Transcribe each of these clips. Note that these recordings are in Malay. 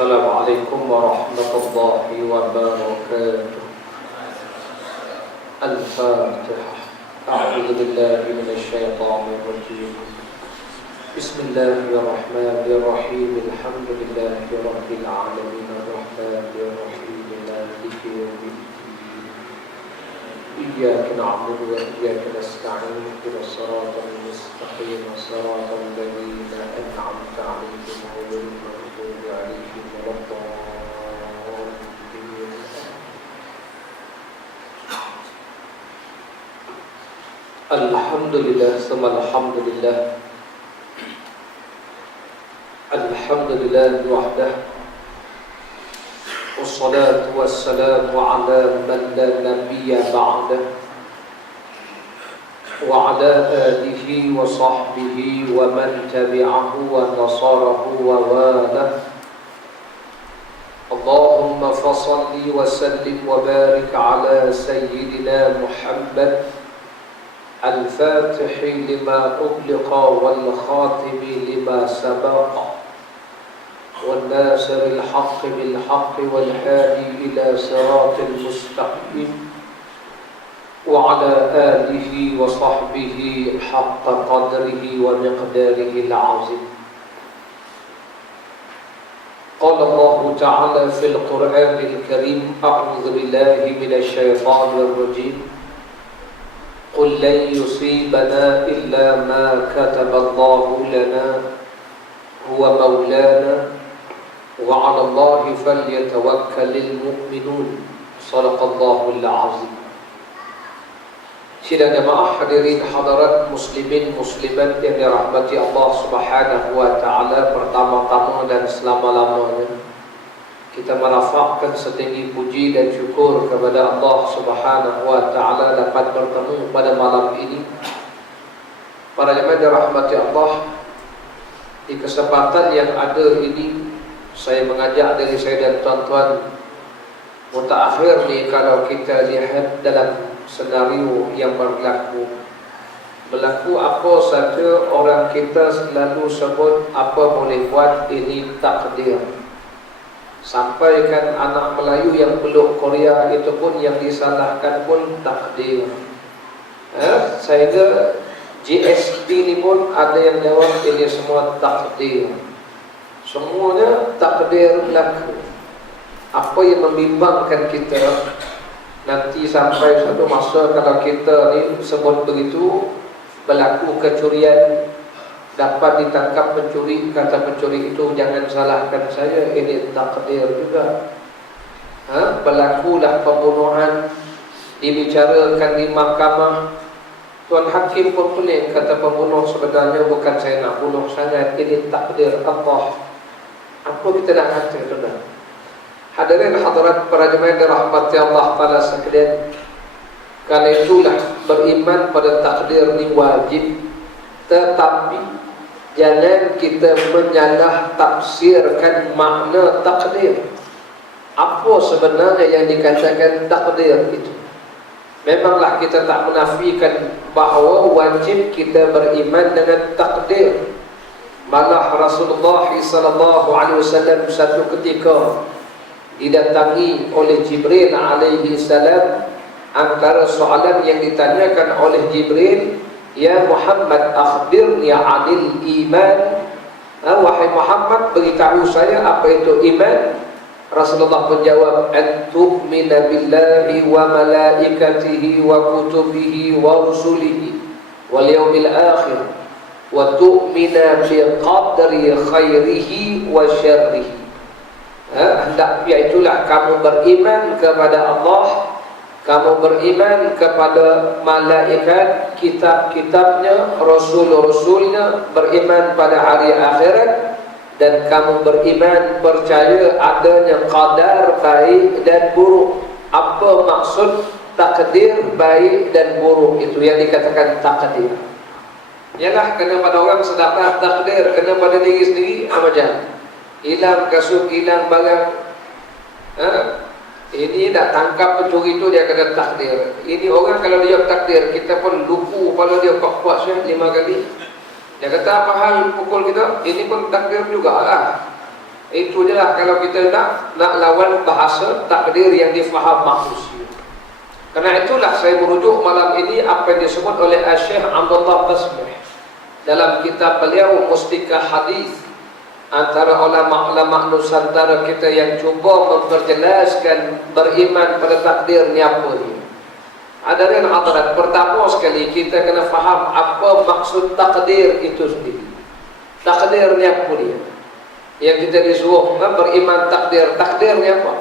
Assalamualaikum warahmatullahi wabarakatuh. Al-Fatihah. A'udzu billahi minasyaitonir rajim. Bismillahirrahmanirrahim. Alhamdulillahi rabbil alamin. Arrahmanir rahim. Maliki yaumiddin. Iyyaka na'budu wa iyyaka nasta'in. Ihdinas siratal mustaqim. Siratal ladzina an'amta 'alaihim ghairil maghdubi 'alaihim waladdallin. Alhamdulillah, alhamdulillah. Alhamdulillah wahdah. Wassalatu wassalamu ala man la nabiyya ba'dah. Wa ala alihi wa sahbihi wa man tabi'ahu wa nasarahu wa walah. Allahumma fasalli wa sallim wa barik ala sayyidina Muhammad الفاتح لما أغلق والخاتم لما سبق والناصر الحق بالحق والهادي إلى صراط المستقيم وعلى آله وصحبه حق قدره ومقداره العظيم. قال الله تعالى في القرآن الكريم: أعوذ بالله من الشيطان الرجيم. قل لن يصيبنا إلا ما كتب الله لنا هو مولانا وعلى الله فليتوكل المؤمنون. صدق الله العظيم. Sidang jamaah hadirin hadirat muslimin muslimat yang dirahmati Allah Subhanahu wa taala, pertama-tama dan selama-lamanya kita merafakkan setinggi puji dan syukur kepada Allah Subhanahu wa taala dapat bertemu pada malam ini. Para jemaah dirahmati Allah, di kesempatan yang ada ini saya mengajak diri saya dan tuan-tuan mutaakhir ni, kalau kita lihat dalam senario yang berlaku apa saja, orang kita selalu sebut apa boleh buat, ini takdir. Sampaikan anak Melayu yang peluk Korea itu pun yang disalahkan pun takdir. Sehingga GSP ni pun ada yang jawab ini semua takdir. Semuanya takdir berlaku. Apa yang membimbangkan kita nanti sampai satu masa kalau kita ni sebut begitu, berlaku kecurian, dapat ditangkap pencuri, kata pencuri itu jangan salahkan saya, ini takdir juga. Berlakulah pembunuhan, dibicarakan di mahkamah, tuan hakim pun pening, kata pembunuh sebenarnya bukan saya nak bunuh sangat, ini takdir Allah. Apa kita nak kata itu dah? Hadirin hadirat para jemaah dirahmati Allah taala sekalian, karena itulah beriman pada takdir ini wajib, tetapi jangan kita menyalah tafsirkan makna takdir. Apa sebenarnya yang dikatakan takdir itu? Memanglah kita tak menafikan bahawa wajib kita beriman dengan takdir. Malah Rasulullah SAW satu ketika didatangi oleh Jibril alaihi salam. Antara soalan yang ditanyakan oleh Jibril, ya Muhammad, akhbirni 'anil iman. Wahai Muhammad, beritahu saya apa itu iman. Rasulullah menjawab, an tu'mina billahi wa malaikatihi wa kutubihi wa rusulihi wal yawmil akhir wa tu'mina bi qadri khairihi wa syarrihi. Hendaknya itulah kamu beriman kepada Allah, kamu beriman kepada malaikat, kitab-kitabnya, rasul-rasulnya, beriman pada hari akhirat, dan kamu beriman percaya adanya qadar baik dan buruk. Apa maksud takdir baik dan buruk itu yang dikatakan takdir? Ialah kena pada orang sedaplah takdir, kena pada diri sendiri macam hilang kasut, hilang barang. Ini dah tangkap pencuri itu, dia kena takdir. Ini orang kalau dia takdir, kita pun lupu kalau dia kuat sudah 5 kali. Dia kata apa hal pukul kita, ini pun takdir juga lah. Itu je lah kalau kita nak lawan bahasa takdir yang difaham manusia. Karena itulah saya merujuk malam ini apa yang disebut oleh Syekh Abdullah Basmih dalam kitab beliau Mustika Hadis, antara ulama-ulama Nusantara kita yang cuba memperjelaskan beriman pada takdir ni apa ni. Hadirin hadirat, pertama sekali kita kena faham apa maksud takdir itu sendiri. Takdir ni apa dia? Yang kita disuruh beriman takdir. Takdir ni apa?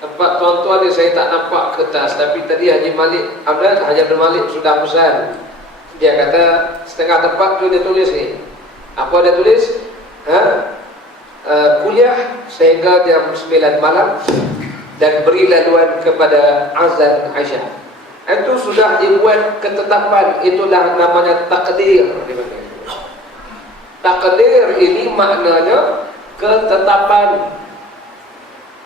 Nampak tuan-tuan ni saya tak nampak kertas, tapi tadi Haji Abdul Malik sudah pesan. Dia kata setengah tempat tu dia tulis ni. Apa dia tulis? Kuliah sehingga jam 9 malam dan beri laluan kepada azan Aisyah. Itu sudah dibuat ketetapan, itulah namanya takdir. Takdir ini maknanya ketetapan.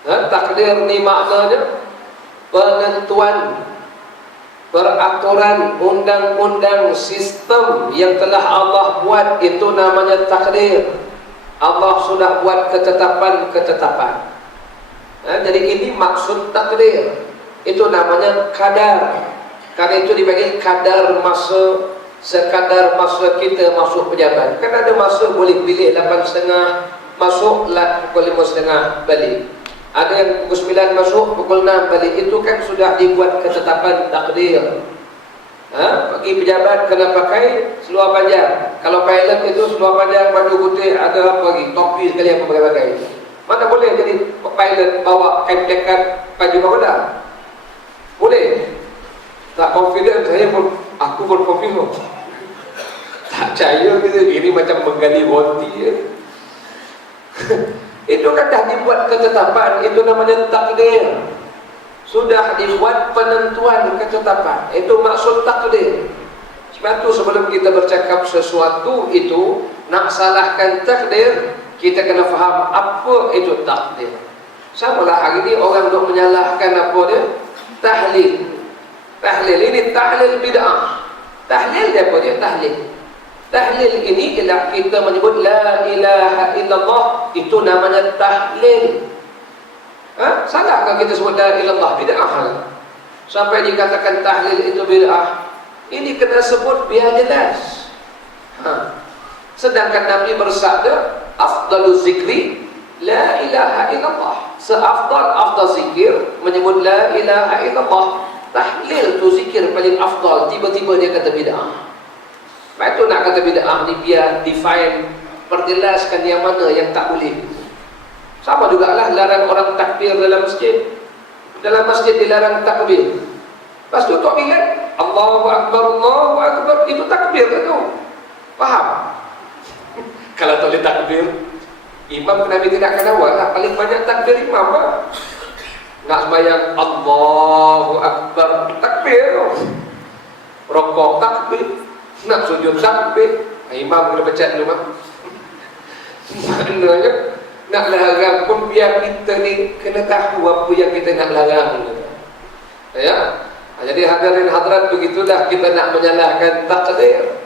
Takdir ini maknanya penentuan, peraturan, undang-undang, sistem yang telah Allah buat, itu namanya takdir. Allah sudah buat ketetapan-ketetapan. Jadi ini maksud takdir. Itu namanya kadar. Karena itu dibagi kadar masa, sekadar masa kita masuk pejabat. Kan ada masa boleh pilih 8.30 masuk, pukul 5.30 balik. Ada yang pukul 9 masuk, pukul 6 balik. Itu kan sudah dibuat ketetapan takdir. Bagi pejabat kena pakai seluar panjang. Kalau pilot itu seluar panjang, baju putih, ada apa lagi, topi sekali, apa bagai-bagai. Mana boleh jadi pilot bawa kain tekat baju bakoda? Boleh? Tak confident, aku confident. Tak percaya gitu, ini macam menggali roti ya. Itu kan dah dibuat ketetapan, itu namanya takdir. Sudah dibuat penentuan ketetapan, itu maksud takdir. Sebab itu sebelum kita bercakap sesuatu itu, nak salahkan takdir, kita kena faham apa itu takdir. Samalah hari ini orang duk menyalahkan apa dia? Tahlil. Tahlil ini tahlil bid'ah. Tahlil dia apa dia? Tahlil. Tahlil ini ialah kita menyebut la ilaha illallah, itu namanya tahlil. Salahkah kita sebut la ilaha illallah? Bid'ah. Sampai dikatakan tahlil itu bid'ah. Ini kena sebut biar jelas. Sedangkan Nabi bersabda, afdaluz zikri la ilaha illallah. Seafdal zikir menyebut la ilaha illallah. Tahlil tu zikir paling afdal. Tiba-tiba dia kata bid'ah. Lepas itu nak kata bid'ah ni biar define, perjelaskan yang mana yang tak boleh. Sama jugalah larang orang takbir dalam masjid. Dalam masjid dilarang takbir. Lepas tu tak bilang Allahu Akbar, Allahu Akbar, itu takbir tu. Faham? Kalau tak boleh takbir, imam Nabi tidak akan awal lah. Paling banyak takbir imam lah. Nak sembahyang Allahu Akbar, takbir. Rokok takbir, nak sujud takbir, imam kena baca dulu mah. Maknanya nak larang pun biar kita ni kena tahu apa yang kita nak larang. Ya. Jadi hadirin hadirat, begitulah kita nak menyalahkan takdir.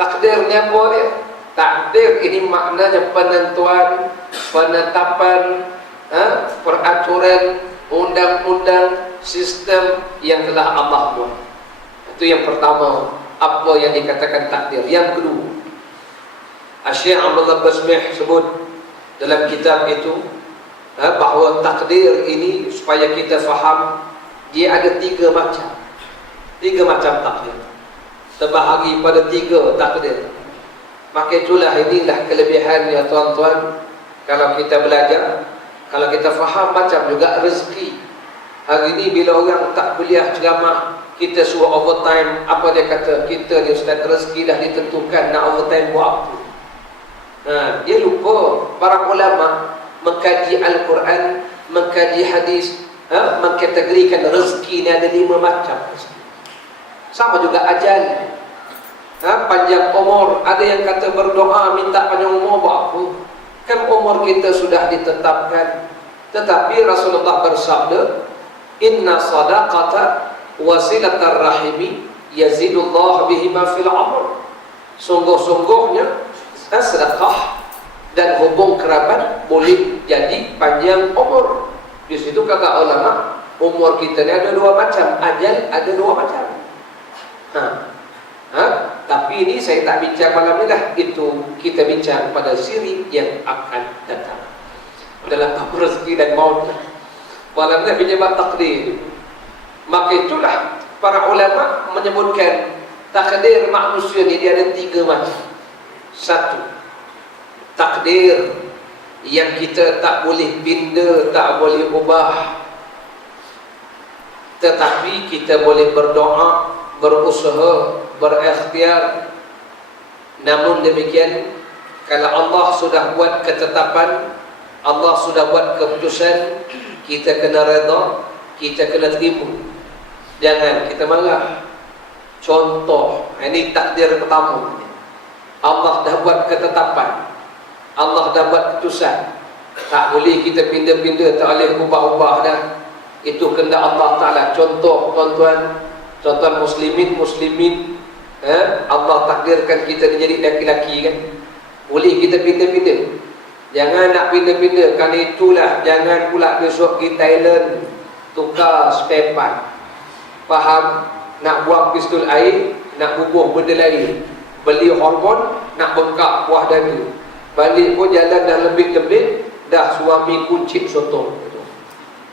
Takdirnya apa dia? Takdir ini maknanya penentuan, penetapan, peraturan, undang-undang, sistem yang telah Allah buat. Itu yang pertama, apa yang dikatakan takdir. Yang kedua, Syekh Abdullah Basmih sebut dalam kitab itu bahawa takdir ini, supaya kita faham, dia ada 3 macam. 3 macam takdir, terbahagi pada 3 takdir. Maka itulah, inilah kelebihan ya tuan-tuan. Kalau kita belajar, kalau kita faham, macam juga rezeki. Hari ini bila orang tak kuliah ceramah, kita suruh overtime, apa dia kata? Kita ni ustaz, rezeki dah ditentukan, nak overtime buat apa? Dia lupa para ulama mengkaji Al-Quran, mengkaji hadis, mengkategorikan rezeki ni ada 5 macam. Sama juga ajal, panjang umur. Ada yang kata berdoa minta panjang umur, buat apa? Kan umur kita sudah ditetapkan. Tetapi Rasulullah bersabda, inna sadaqata wasilatar rahimi yazidullah bihima fil amr. Sungguh-sungguhnya sedekah dan hubung kerabat boleh jadi panjang umur. Di situ kata ulama, umur kita ni ada dua macam, ajal ada dua macam. Tapi ini saya tak bincang malam ni lah. Itu kita bincang pada siri yang akan datang dalam bab rezeki dan maut. Malam ni bincang bab takdir. Maka itulah para ulama menyebutkan takdir manusia ni dia ada tiga macam. Satu, takdir yang kita tak boleh pindah, tak boleh ubah, tetapi kita boleh berdoa, berusaha, berikhtiar. Namun demikian, kalau Allah sudah buat ketetapan, Allah sudah buat keputusan, kita kena redha, kita kena terima. Jangan kita marah. Contoh, ini takdir pertama. Allah dah buat ketetapan, Allah dah buat keputusan, tak boleh kita pindah-pindah, tak boleh ubah-ubah dah. Itu kehendak Allah Ta'ala. Contoh tuan-tuan muslimin, Allah takdirkan kita jadi laki-laki kan, boleh kita pindah-pindah. Jangan nak pindah-pindah. Kerana itulah, jangan pula besok pergi Thailand tukar spare part. Faham? Nak buang pistol air, nak bubuh benda lain, beli hormon, nak bengkak buah dada. Balik pun jalan dah lebih-lebih, dah suami kuncit sotong.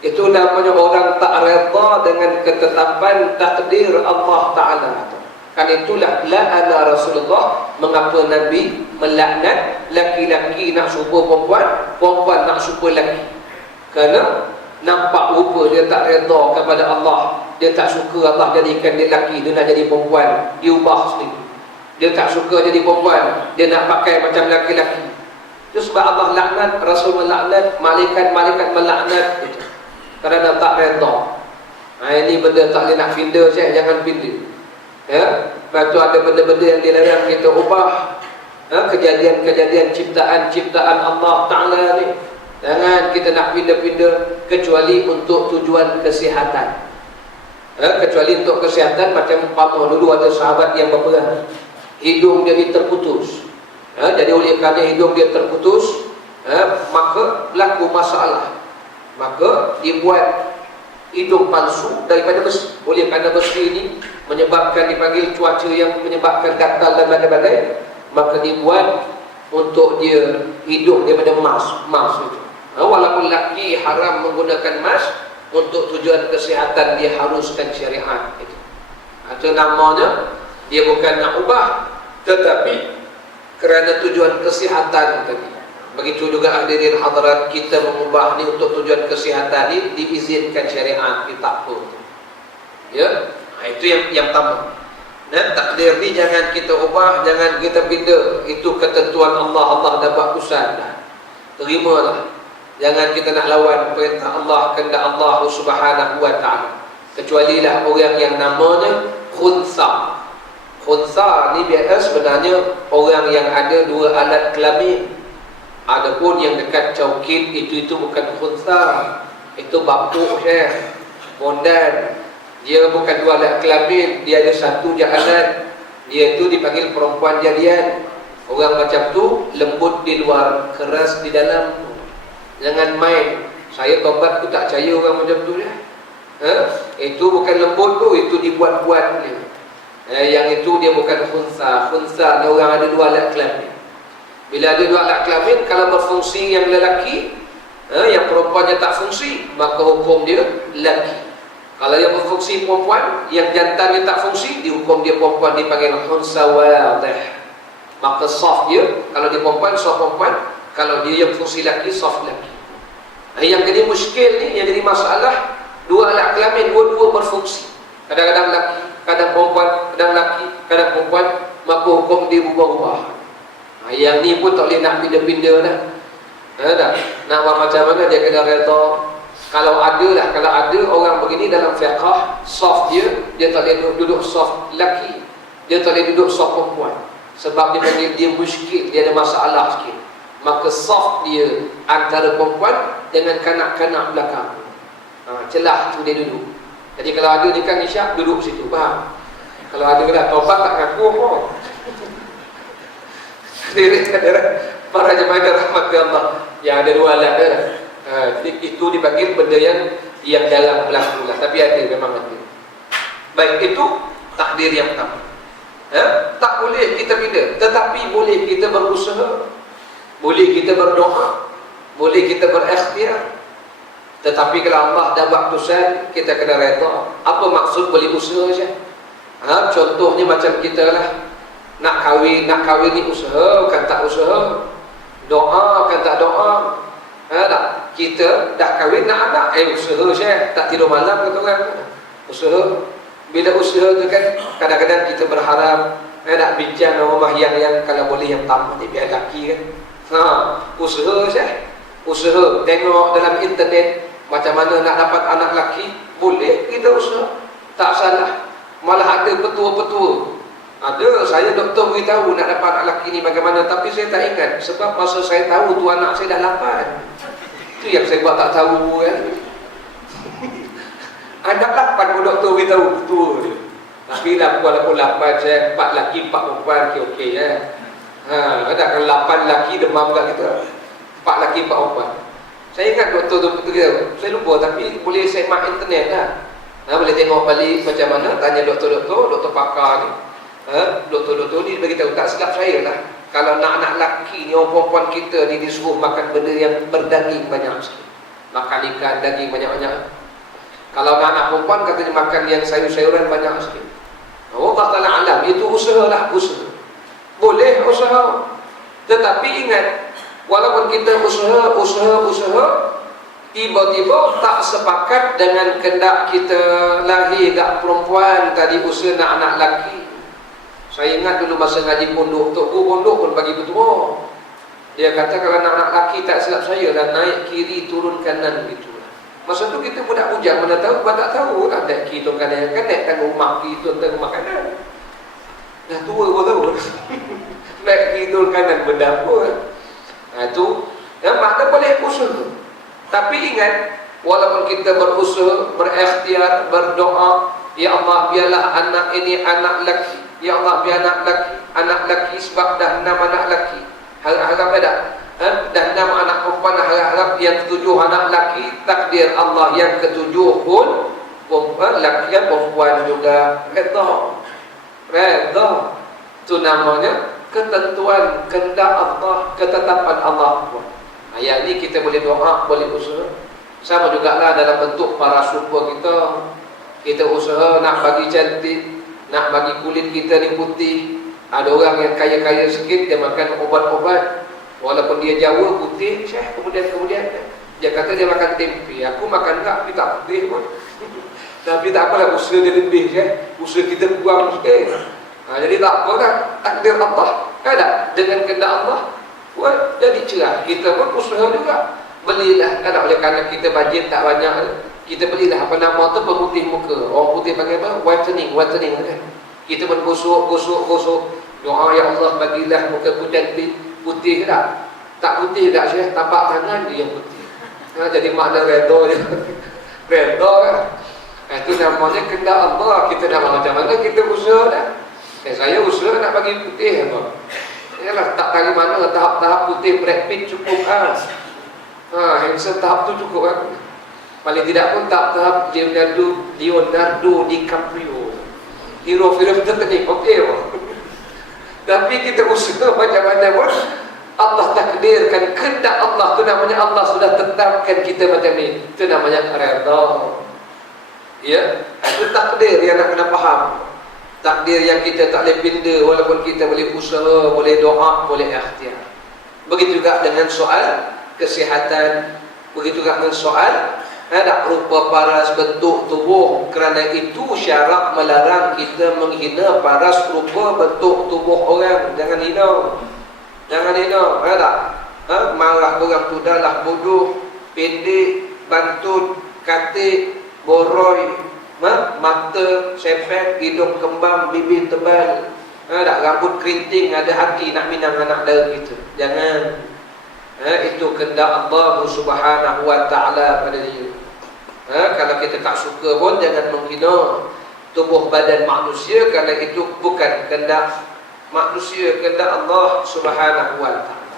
Itu namanya orang tak redha dengan ketetapan takdir Allah Ta'ala. Kan itulah la'ana Rasulullah, mengapa Nabi melaknat laki-laki nak serupa perempuan, perempuan nak serupa laki. Kerana nampak rupa dia tak redha kepada Allah. Dia tak suka Allah jadikan dia laki, dia nak jadi perempuan, dia ubah sendiri. Dia tak suka jadi perempuan, dia nak pakai macam laki-laki. Itu sebab Allah laknat, Rasul melaknat, malaikat-malaikat melaknat itu, kerana tak redha. Ini benda tak boleh nak pindah, jangan pindah. Lepas tu ada benda-benda yang dilarang kita ubah. Kejadian-kejadian ciptaan Allah Ta'ala ni, jangan kita nak pindah-pindah, kecuali untuk tujuan kesihatan. Kecuali untuk kesihatan. Macam umpama dulu ada sahabat yang berperang, hidung dia ni terputus. Jadi oleh kerana hidung dia terputus, maka berlaku masalah. Maka dibuat hidung palsu daripada besi. Oleh kerana besi ini menyebabkan, dipanggil cuaca yang menyebabkan gatal dan badai-badai, maka dibuat untuk dia hidung daripada emas itu. Walaupun lelaki haram menggunakan emas, untuk tujuan kesihatan dia haruskan syariat itu. Itu namanya, dia bukan nak ubah, tetapi kerana tujuan kesihatan tadi. Begitu juga hadirin hadirat, kita mengubah ni untuk tujuan kesihatan ni diizinkan syariat, kita apa. Ya, itu yang pertama. Dan takdir ni jangan kita ubah, jangan kita pindah. Itu ketentuan Allah, Allah dah buat keputusan dah. Terimalah. Jangan kita nak lawan perintah Allah, kehendak Allah Subhanahu wa Ta'ala. Kecualilah orang yang namanya khunsa. Khunsa ni biasa sebenarnya orang yang ada dua alat kelamin. Adapun yang dekat caukin itu bukan khunsa, itu bapuk syekh, bondan. Dia bukan dua alat kelamin, dia ada satu je alat. Dia itu dipanggil perempuan jadian. Orang macam tu lembut di luar, keras di dalam. Jangan main. Saya tobat tu tak percaya orang macam tu ya. Itu bukan lembut tu, itu dibuat-buat ni. Yang itu dia bukan khunsa. Khunsa ni orang ada dua alat kelamin. Bila ada dua alat kelamin, kalau berfungsi yang lelaki, yang perempuannya tak fungsi, maka hukum dia lelaki. Kalau yang berfungsi perempuan, yang jantannya tak fungsi, dihukum dia perempuan, dipanggil khunsa wadih. Maka soft dia, kalau dia perempuan, soft perempuan. Kalau dia yang fungsi lelaki, soft lelaki. Yang jadi muskil ni, yang jadi masalah, dua alat kelamin, dua-dua berfungsi. Kadang-kadang lelaki, kadang perempuan, kadang lelaki, kadang perempuan, maka hukum dia berubah-ubah. Yang ni pun tak boleh nak pindah-pindah dah. Nak macam mana dia kena redha. Kalau ada orang begini dalam fiqh, soft dia tak boleh duduk soft lelaki, dia tak boleh duduk soft perempuan. Sebab dia muskil, dia ada masalah sikit. Maka soft dia antara perempuan dengan kanak-kanak belakang. Celah tu dia duduk. Jadi kalau ada dia kan isyak, duduk situ, faham? Kalau ada dah tobat tak ngaku pun. para jemaah rahmat Allah yang ada dua alat dah. Itu dipanggil benda yang jarang berlaku lah, tapi ada, memang ada. Baik, itu takdir yang pertama. Tak boleh kita pindah, tetapi boleh kita berusaha, boleh kita berdoa, boleh kita berikhtiar. Tetapi kalau Allah dah buat keputusan, kita kena reda. Apa maksud boleh usaha je? Contohnya macam kita lah, nak kahwin ni usaha kan tak usaha, doa kan tak doa. Tak? Kita dah kahwin nak anak, usaha je, tak tidur malam kata orang. Usaha. Bila usaha tu kan, kadang-kadang kita berharap nak bincang rumah yang kalau boleh yang tamu ni biar lelaki kan. Usaha je. Usaha. Tengok dalam internet macam mana nak dapat anak lelaki, boleh kita usaha, tak salah. Malah ada petua-petua. Ada, saya doktor beritahu nak dapat anak lelaki ni bagaimana, tapi saya tak ingat. Sebab masa saya tahu tu anak saya dah 8. Itu yang saya buat tak tahu kan. Anak 8 pun doktor beritahu petua je. Tapi dah walaupun 8 saya 4 lelaki 4 perempuan okey ya. Ada kalau 8 lelaki demam kat kita. 4 lelaki 4 perempuan. Saya ingat doktor tu beritahu. Saya lupa, tapi boleh saya mak internet lah. Boleh tengok balik macam mana, tanya doktor pakar ni. Doktor-doktor ni beritahu, tak silap saya lah. Kalau nak anak lelaki ni, orang perempuan kita ni disuruh makan benda yang berdaging banyak sikit. Makan ikan, daging banyak-banyak. Kalau nak anak perempuan katanya makan yang sayur-sayuran banyak sikit. Allah Ta'ala alam, itu usaha lah, usaha. Boleh usaha. Tetapi ingat, walaupun kita usaha, tiba-tiba tak sepakat dengan kehendak kita lahir kat perempuan tadi, usaha nak anak lelaki. Saya ingat dulu masa ngaji pondok, Tok Guru pondok pun bagi petua. Dia kata kalau nak anak lelaki, tak silap saya dah naik kiri turun kanan gitu. Masa tu kita budak bujang mana tahu, buat tak tahu lah naik kiri turun kanan, kan naik tanggung rumah kiri turun rumah kanan. Dah tua pun tahu. Naik kiri turun kanan benda apa. Itu yang makna boleh usaha. Tapi ingat, walaupun kita berusaha, berikhtiar, berdoa, ya Allah biarlah anak ini anak lelaki, ya Allah biar anak lelaki sebab dah 6 anak lelaki. Harap ada. Dan 6 anak perempuan, harap yang ke-7 anak lelaki, takdir Allah yang ke-7 pun lelaki dan perempuan juga. Reda. Itu namanya ketentuan kehendak Allah, ketetapan Allah. Ayat ni kita boleh doa, boleh usaha. Sama jugalah dalam bentuk para super kita. Kita usaha nak bagi cantik, nak bagi kulit kita ni putih. Ada orang yang kaya-kaya sikit, dia makan obat-obat. Walaupun dia Jawa putih, kemudian dia kata dia makan tempe. Aku makan tak, tapi tak putih pun. Tapi tak apalah, usaha dia lebih je. Usaha kita kurang sikit. Jadi tak apa kan, takdir Allah. Kan dengan kehendak Allah, jadi cerah. Kita pun usaha juga. Belilah, kan oleh kerana kita bajet tak banyak, kita belilah apa nama tu, pemutih muka. Orang putih panggil apa? Whitening kan. Kita pun gosok. Doa ya Allah bagilah muka putih tak? Tak putih tak Syekh, tapak tangan dia yang putih. Jadi makna reda je. Reda kan. Itu namanya kehendak Allah. Kita dah macam mana kita usaha dah. Saya usaha nak bagi putih apa? Yalah, tak tahu mana tahap-tahap putih Brad Pitt cukup handsome tahap tu cukup kan. Paling tidak pun tahap Leonardo DiCaprio, hero film Titanic, okey. Tapi kita usaha macam-macam pun Allah takdirkan, kehendak Allah tu namanya Allah sudah tetapkan kita macam ni. Itu namanya redha. Ya, itu takdir yang nak kena faham. Takdir yang kita tak boleh pindah, walaupun kita boleh usaha, boleh doa, boleh ikhtiar. Begitu juga dengan soal kesihatan, begitu juga dengan soal ada rupa paras, bentuk tubuh. Kerana itu syarak melarang kita menghina paras, rupa, bentuk tubuh orang. Jangan hina. Ada marah orang tu dah lah bodoh, pendek, bantut, katik, boroi, mata sepet, hidung kembang, bibir tebal, ada rambut keriting, ada hati nak minang anak dara kita. Jangan. Itu kehendak Allah Subhanahu wa ta'ala pada dia. Kalau kita tak suka pun jangan menghina tubuh badan manusia, kerana itu bukan kehendak manusia, kehendak Allah Subhanahu wa ta'ala.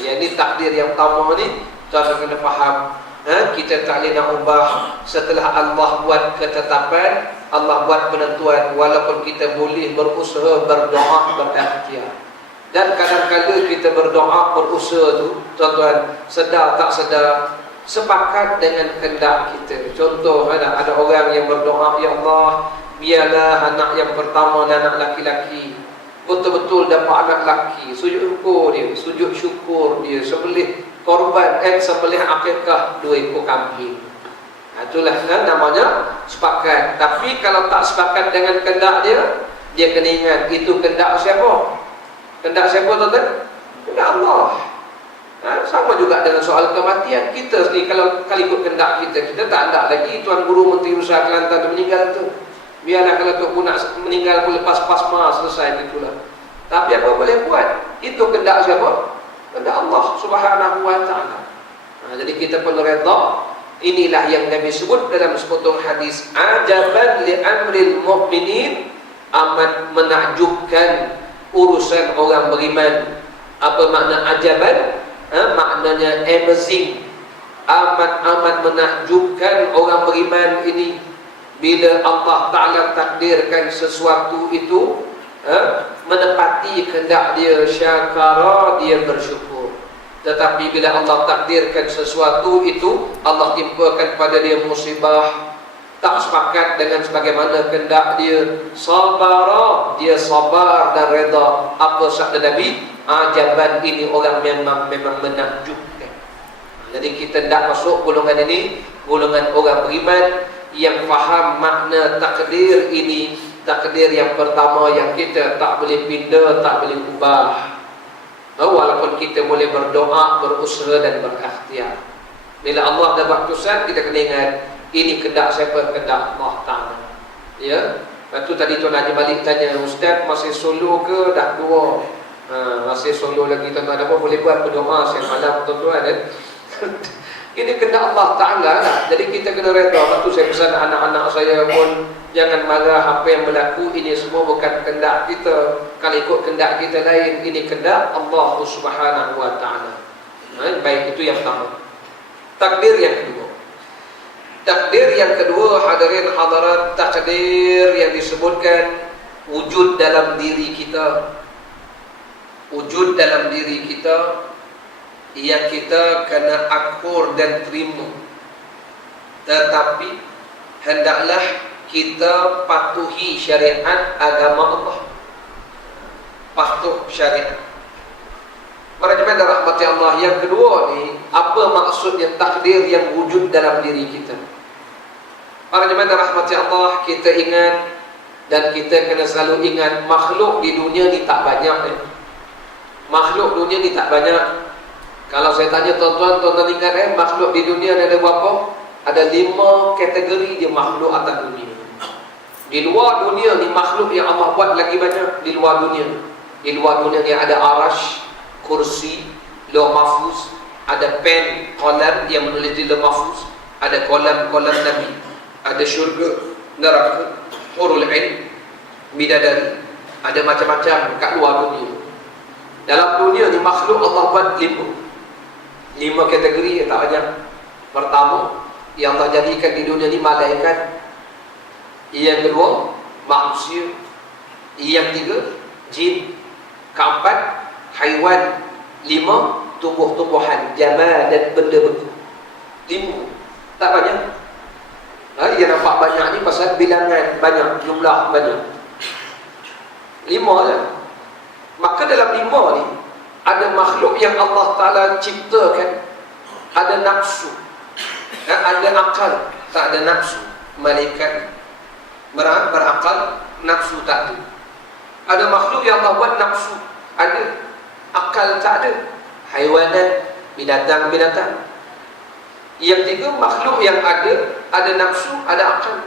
Yang ini takdir yang pertama ni tuan kena faham. Kita tak boleh nak ubah setelah Allah buat ketetapan, Allah buat penentuan. Walaupun kita boleh berusaha, berdoa, berikhtiar. Dan kadang-kadang kita berdoa, berusaha tu, tuan-tuan, sedar tak sedar, sepakat dengan kehendak kita. Contoh, ada orang yang berdoa, ya Allah, biarlah anak yang pertama dan anak laki-laki betul-betul dapat anak lelaki, sujud syukur dia, sujud syukur dia, sembelih korban, sembelih akikah 2 ekor kambing. Itulah namanya sepakat. Tapi kalau tak sepakat dengan kehendak dia, dia kena ingat itu kehendak siapa? Kehendak siapa, tuan-tuan? Kehendak Allah. Sama juga dengan soal kematian. Kita sendiri kalau ikut kehendak kita, kita tak ada lagi Tuan Guru Menteri Usaha Kelantan tu meninggal tu. Biarlah kalau Tok Guru nak meninggal pun lepas pasma selesai itulah. Tapi apa boleh buat? Itu kehendak siapa? Kehendak Allah Subhanahu wa taala. Jadi kita perlu redha. Inilah yang Nabi sebut dalam sepotong hadis, ajaban li amril mu'minin, amat menakjubkan urusan orang beriman. Apa makna ajaban? Maknanya amazing, amat menakjubkan orang beriman ini. Bila Allah Ta'ala takdirkan sesuatu itu menepati kehendak dia, syakara, dia bersyukur. Tetapi bila Allah takdirkan sesuatu itu, Allah timpakan pada dia musibah, tak sepakat dengan sebagaimana kehendak dia, sabara, dia sabar dan reda. Apa sabda Nabi? Ajaban, ini orang memang menakjubkan. Jadi kita tidak masuk golongan ini, golongan orang beriman yang faham makna takdir ini. Takdir yang pertama yang kita tak boleh pindah, tak boleh ubah. Walaupun kita boleh berdoa, berusaha dan berikhtiar. Bila Allah dah buat keputusan, kita kena ingat ini kehendak siapa? Kehendak Allah Ta'ala. Ya. Lepas tu tadi Tuan Haji balik tanya, Ustaz masih solo ke dah tua? Masih solo lagi, tuan-tuan. Apa boleh buat berdoa siang malam, tuan-tuan kan? Ini kehendak Allah Ta'ala lah. Jadi kita kena redha. Lepas tu saya pesan anak-anak saya pun, jangan marah apa yang berlaku. Ini semua bukan kehendak kita. Kalau ikut kehendak kita lain, ini kehendak Allah Subhanahu wa taala. Baik, itu yang pertama. Takdir yang kedua. Takdir yang kedua, hadirin hadirat, takdir yang disebutkan wujud dalam diri kita. Wujud dalam diri kita yang kita kena akur dan terima. Tetapi hendaklah kita patuhi syariat agama Allah. Patuh syariat. Para jemaah rahmati Allah, yang kedua ni, apa maksudnya takdir yang wujud dalam diri kita? Para jemaah rahmati Allah, kita ingat dan kita kena selalu ingat, makhluk di dunia ni tak banyak. Makhluk dunia ni tak banyak. Kalau saya tanya tuan-tuan ingat makhluk di dunia ada berapa? Ada 5 kategori dia makhluk atas dunia. Di luar dunia ni makhluk yang Allah buat lagi banyak. Di luar dunia. Di luar dunia ni ada arash, kursi, lauh mahfuz, ada pen, kolam yang menulis di lauh mahfuz, ada kolam-kolam Nabi, ada syurga, neraka, hurul ain, bidadari, ada macam-macam kat luar dunia. Dalam dunia ni makhluk Allah buat 5 kategori yang tak banyak. Pertama, yang Allah jadikan di dunia ni malaikat. Yang kedua, manusia. Yang tiga, jin. Keempat, haiwan. 5, tumbuh-tumbuhan, jamal dan benda-benda. 5, tak banyak. Yang nampak banyak ni pasal bilangan banyak, jumlah banyak. 5 lah. Maka dalam 5 ni ada makhluk yang Allah Ta'ala ciptakan, ada nafsu, ada akal, tak ada nafsu. Malaikat berakal, nafsu tak ada. Ada makhluk yang Allah buat nafsu, ada, akal tak ada. Haiwanat, binatang-binatang. Yang tiga, makhluk yang ada nafsu, ada akal,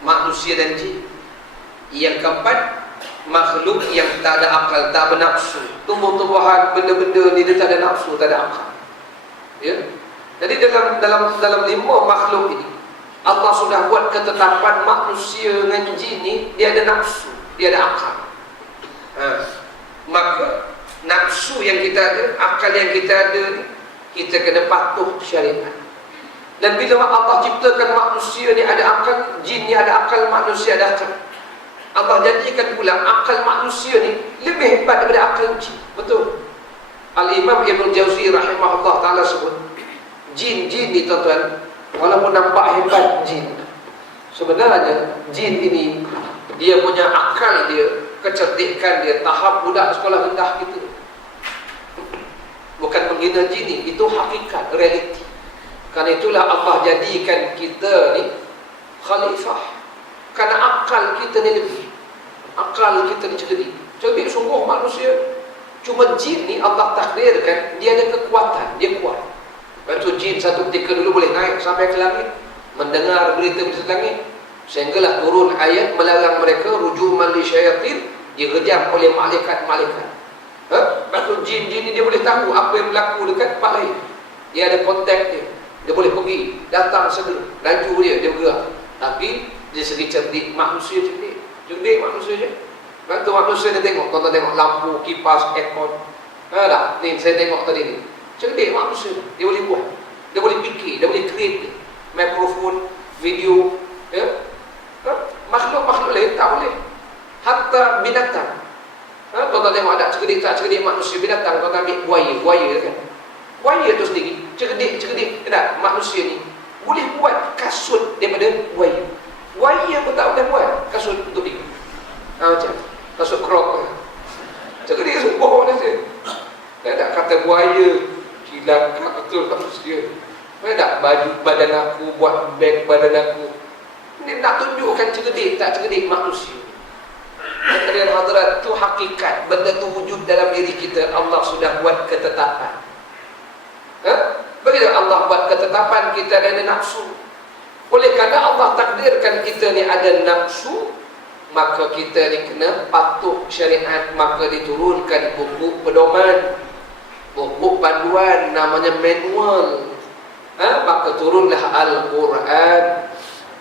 manusia dan jin. Yang keempat, makhluk yang tak ada akal, tak bernafsu. Tumbuh-tumbuhan, benda-benda ni dia tak ada nafsu, tak ada akal. Ya. Jadi dalam 5 makhluk ini, Allah sudah buat ketetapan manusia dengan jin ni, dia ada nafsu, dia ada akal. Maka nafsu yang kita ada, akal yang kita ada ni, kita kena patuh syariat. Dan bila Allah ciptakan manusia ni ada akal, jin ni ada akal, manusia ada akal. Allah jadikan pula akal manusia ni lebih hebat daripada akal jin. Betul. Al-Imam Ibn Jauzi rahimahullah ta'ala sebut, jin-jin ni tuan-tuan, walaupun nampak hebat jin, sebenarnya jin ini dia punya akal dia, kecerdikan dia, tahap budak sekolah rendah gitu. Bukan menghina jin ni, itu hakikat, realiti. Karena itulah Allah jadikan kita ni khalifah. Karena akal kita ni lebih, akal kita ni cerdik. Cerdik sungguh manusia. Cuma jin ni Allah takdirkan dia ada kekuatan, dia kuat. Lepas tu jin satu ketika dulu boleh naik sampai ke langit, mendengar berita di langit, sehinggalah turun ayat melarang mereka rujuman li syayatin, direjam oleh malaikat-malaikat. Lepas tu jin-jin ni dia boleh tahu apa yang berlaku dekat tempat lain. Dia ada kontak dia, dia boleh pergi, datang segera, laju dia bergerak. Tapi dia segi cerdik, manusia cerdik, cerdik manusia je. Lepas tu manusia dia tengok, tuan-tuan tengok lampu, kipas, aircon. Tak, ni saya tengok tadi ni, cerdik manusia, dia boleh buat, dia boleh fikir, dia boleh create mikrofon, video, ya. Makhluk-makhluk lain tak boleh. Hatta binatang. Tuan-tuan tengok ada cerdik tak cerdik manusia, binatang. Tuan-tuan ambil buaya kan. Buaya tu sendiri cerdik tak? Manusia ni boleh buat kasut daripada buaya. Buaya pun tak boleh buat kasut untuk dia. Macam kasut crop. Cerdik sungguh dia. Tak kata buaya silap betul manusia. Tak baju badan aku, buat beg badan aku. Ini nak tunjukkan cerdik tak cerdik manusia. Kalian hadirat, tu hakikat, benda tu wujud dalam diri kita. Allah sudah buat ketetapan. Bagaimana Allah buat ketetapan kita ada nafsu? Oleh kerana Allah takdirkan kita ni ada nafsu, maka kita ni kena patuh syariat. Maka diturunkan buku pedoman, buku panduan, namanya manual. Maka turunlah Al-Quran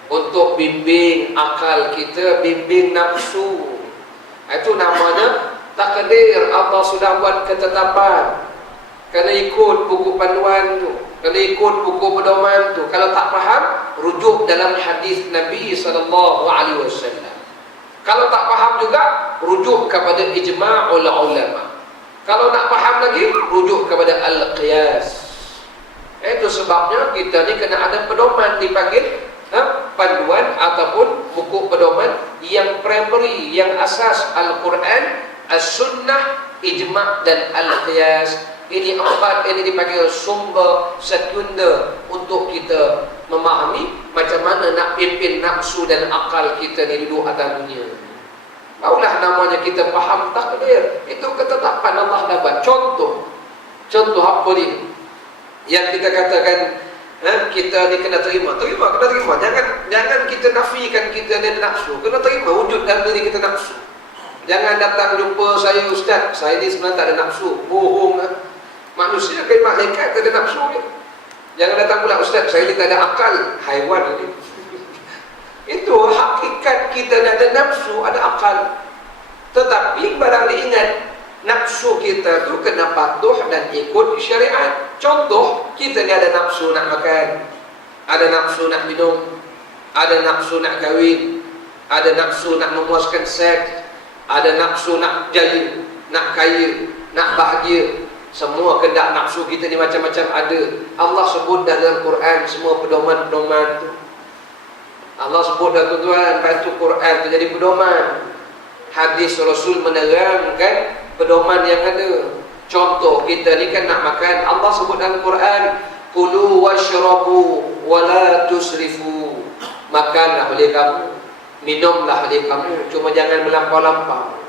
untuk bimbing akal kita, bimbing nafsu. Itu namanya takdir. Allah sudah buat ketetapan. Kena ikut buku panduan tu, kena ikut buku pedoman tu. Kalau tak faham, rujuk dalam hadis Nabi SAW. Kalau tak faham juga, rujuk kepada ijma'ul ulama. Kalau nak faham lagi, rujuk kepada al-qiyas. Itu sebabnya kita ni kena ada pedoman, dipanggil panduan ataupun buku pedoman yang primary, yang asas Al-Quran, As-Sunnah, Ijma' dan Al-Qiyas. Ini empat ini dipanggil sumber sekunder untuk kita memahami macam mana nak pimpin nafsu dan akal kita ni duduk atas dunia. Barulah namanya kita faham takdir. Itu ketetapan Allah dah buat. Contoh apa ni yang kita katakan kita ni kena terima. Jangan kita nafikan kita ni nafsu. Kena terima wujud dalam diri kita nafsu. Jangan datang jumpa saya, ustaz, saya ni sebenarnya tak ada nafsu. Bohong lah. Manusia kayak malaikat tak ada nafsu ni. Jangan datang pula, ustaz, saya ni tak ada akal. Haiwan ni. Itu hakikat kita ni ada nafsu, ada akal. Tetapi barang diingat, nafsu kita tu kena patuh dan ikut syariat. Contoh, kita ni ada nafsu nak makan, ada nafsu nak minum, ada nafsu nak kahwin, ada nafsu nak memuaskan seks, ada nafsu nak jaya, nak kaya, nak bahagia. Semua kehendak nafsu kita ni macam-macam ada. Allah sebut dalam Quran semua pedoman-pedoman tu. Allah sebut dalam tuan-tuan, bantu Quran tu jadi pedoman. Hadis Rasul menerangkan pedoman yang ada. Contoh, kita ni kan nak makan, Allah sebut dalam Quran, kulu washrabu wala tusrifu. Makanlah oleh kamu, minumlah oleh kamu, cuma jangan melampau-lampau.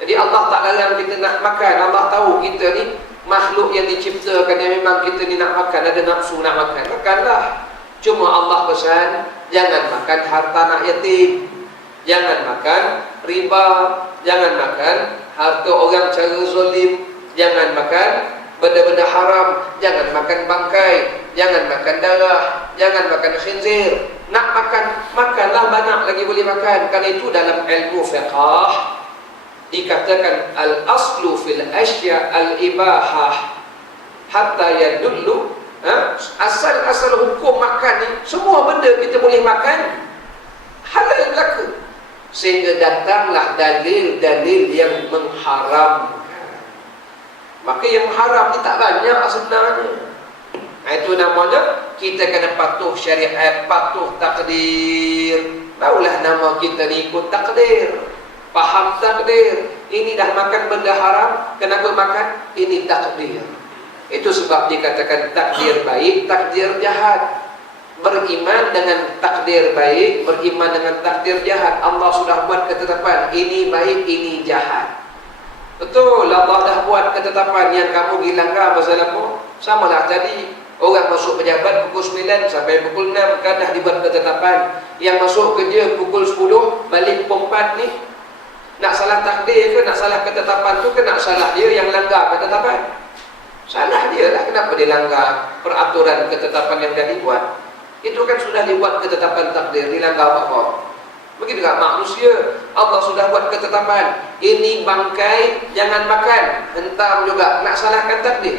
Jadi Allah tak larang kita nak makan. Allah tahu kita ni makhluk yang diciptakan yang memang kita ni nak makan, ada nafsu nak makan. Makanlah. Cuma Allah pesan, jangan makan harta anak yatim, jangan makan riba, jangan makan harta orang cara zalim, jangan makan benda-benda haram, jangan makan bangkai, jangan makan darah, jangan makan khinzir. Nak makan, makanlah banyak lagi boleh makan. Kerana itu dalam ilmu fiqh dikatakan al-aslu fil asya al-ibahah hatta yadullu, asal hukum makan ni, semua benda kita boleh makan halal berlaku, sehingga datanglah dalil-dalil yang mengharamkan. Maka yang haram ni tak banyak sebenarnya. Itu namanya kita kena patuh syariat, patuh takdir. Barulah nama kita ni ikut takdir, faham takdir. Ini dah makan benda haram, kenapa makan? Ini takdir. Itu sebab dikatakan takdir baik, takdir jahat. Beriman dengan takdir baik, beriman dengan takdir jahat. Allah sudah buat ketetapan, ini baik, ini jahat. Betul, Allah dah buat ketetapan. Yang kamu dilanggar pasal apa? Samalah tadi, orang masuk pejabat pukul 9 sampai pukul 6, kan dah dibuat ketetapan. Yang masuk kerja pukul 10 balik pukul 4 ni, nak salah takdir ke, nak salah ketetapan tu ke, nak salah dia yang langgar ketetapan? Salah dia lah. Kenapa dia langgar peraturan ketetapan yang dah dibuat? Itu kan sudah dibuat ketetapan takdir, dilanggar apa-apa. Begitu juga manusia, Allah sudah buat ketetapan, ini bangkai jangan makan, hentam juga, nak salahkan takdir.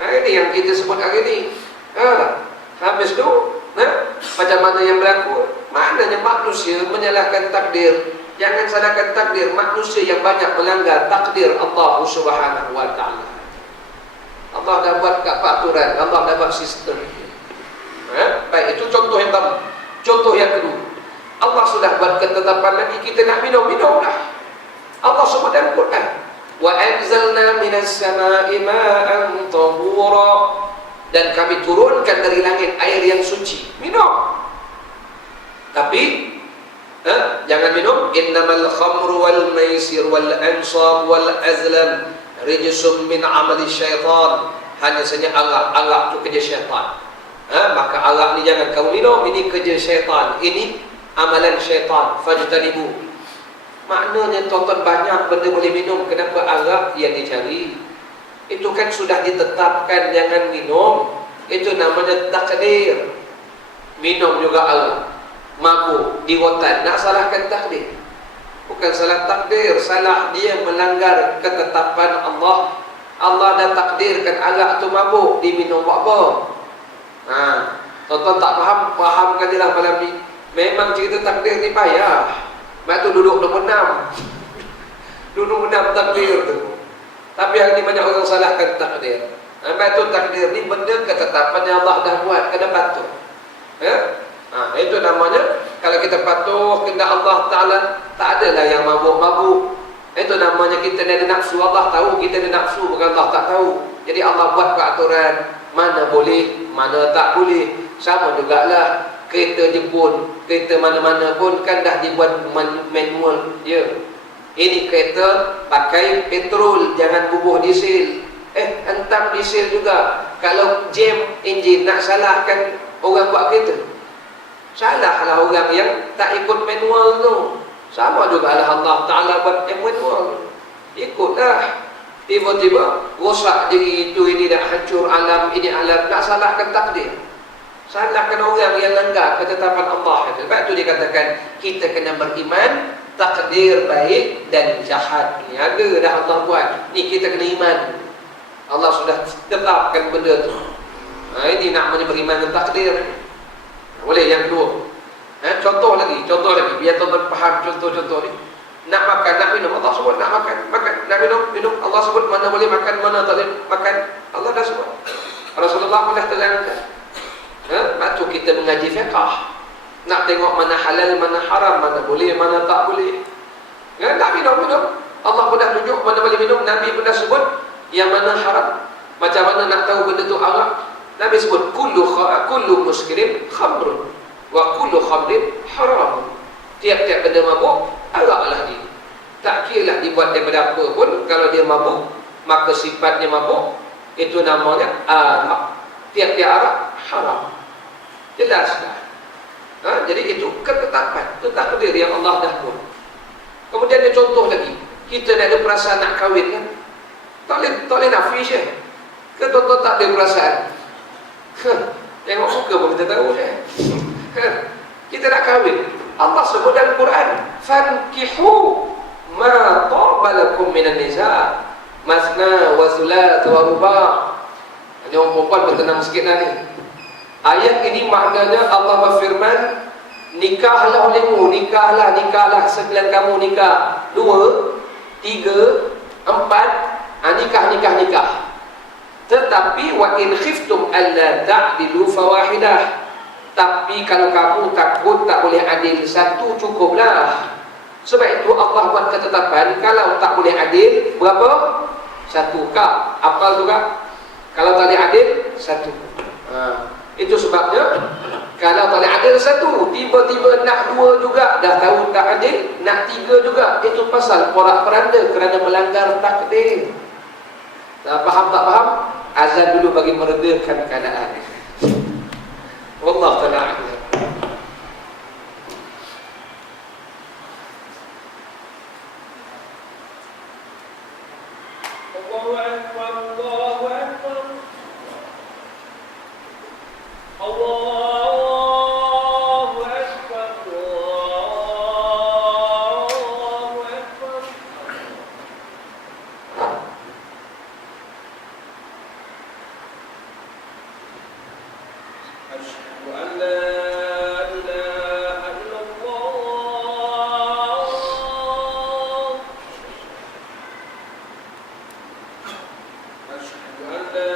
Ini yang kita sebut hari ini. Habis tu, macam mana yang berlaku? Maknanya manusia menyalahkan takdir. Jangan salahkan takdir, manusia yang banyak melanggar takdir Allah Subhanahu wa ta'ala. Allah dah buat peraturan, Allah dah buat sistem. Baik, itu contoh yang pertama. Contoh yang kedua, Allah sudah buat ketetapan lagi, kita nak minum dah. Allah sebut dalam Quran, wa anzalna minas sama'i ma'an tahura, dan kami turunkan dari langit air yang suci. Minum. Tapi jangan minum. Innamal khamru wal maisir wal ansab wal azlam rijsum min amali syaitan. Hanya saja arak tu kerja syaitan. Maka arak ni jangan kamu minum, ini kerja syaitan, ini amalan syaitan, fajtanibu. Maknanya tuan-tuan, banyak benda boleh minum. Kenapa arak yang dicari? Itu kan sudah ditetapkan jangan minum. Itu namanya takdir. Minum juga arak, mabuk, di hutan, nak salahkan takdir. Bukan salah takdir, salah dia melanggar ketetapan Allah. Allah dah takdirkan arak tu mabuk, diminum buat apa? Tuan-tuan tak fahamkan je lah malam ni. Memang cerita takdir ni payah. Mak tu duduk nombor 6. Duduk 6 takdir tu. Tapi hari ni banyak orang salahkan takdir. Mak tu takdir ni benda ketetapan yang Allah dah buat, kena patuh. Itu namanya, kalau kita patuh kehendak Allah Ta'ala, tak adalah yang mabuk-mabuk. Itu namanya kita ada nafsu. Allah tahu kita ada nafsu, bukan Allah tak tahu. Jadi Allah buat peraturan, mana boleh, mana tak boleh. Sama jugalah kereta Jepun, kereta mana-mana pun kan dah dibuat manual dia. Ini kereta pakai petrol, jangan bubuh diesel. Hentam diesel juga. Kalau jam enjin, nak salahkan orang buat kereta? Salahlah orang yang tak ikut manual tu. Sama jugalah Allah Ta'ala buat yang manual, ikutlah. Tiba-tiba rosak diri itu, ini dah hancur alam, ini alam. Nak salahkan takdir, salahkan orang yang langgar ketetapan Allah. Sebab itu dikatakan kita kena beriman takdir baik dan jahat. Ini ada dah Allah buat, ni kita kena iman. Allah sudah tetapkan benda tu. Ini namanya beriman dengan takdir. Boleh yang kedua. Contoh lagi, biar tuan-tuan faham contoh-contoh ni. Nak makan, nak minum, Allah sebut nak makan, nak minum. Allah sebut mana boleh makan, mana tak boleh makan. Allah dah sebut. Rasulullah pun dah terangkan. Waktu kita mengaji fiqh, nak tengok mana halal, mana haram, mana boleh, mana tak boleh. Nak minum. Allah pun dah tunjuk mana boleh minum. Nabi pun dah sebut yang mana haram. Macam mana nak tahu benda tu arak? Nabi sebut kullu muskirin khamrun wa kullu khamrin haram. Tiap-tiap benda mabuk, araklah dia. Tak kira dibuat daripada apa pun, kalau dia mabuk, maka sifatnya mabuk, itu namanya arak. Tiap-tiap arak haram. Jelaslah. Jadi itu ketetapan, itu takdir yang Allah dah buat. Kemudian ada contoh lagi. Kita dah ada perasaan nak kahwin kan? Tak boleh nafi je. Tuan-tuan tak ada perasaan. Tengok muka pun kita tahu je. Kita nak kahwin. Allah sebut dalam Quran, fankihu ma qabalakum minan nisa masna wa thulatha wa ruba'. Ini orang perempuan bertenang sikit lah ni. Ayat ini maknanya Allah berfirman, nikahlah olehmu, nikahlah 9 kamu nikah, 2, 3, 4, nikah. Tetapi wa in khiftum alla ta'dilu fawahidah. Tapi kalau kamu takut tak boleh adil, 1 cukuplah. Sebab itu Allah buat ketetapan, kalau tak boleh adil, berapa? 1 kak. Apal tu kak? Kalau tak boleh adil, 1. Itu sebabnya kalau tak boleh adil 1, tiba-tiba nak 2 juga, dah tahu tak adil, nak 3 juga. Itu pasal porak-peranda kerana melanggar takdir. Tak faham tak faham? Azan dulu bagi meredakan keadaan. Wallahu ta'ala a'lam. Allahu akbar, Allahu akbar. Allahu akbar, Allahu akbar. Asyhadu an la ilaha illallah. Asyhadu an la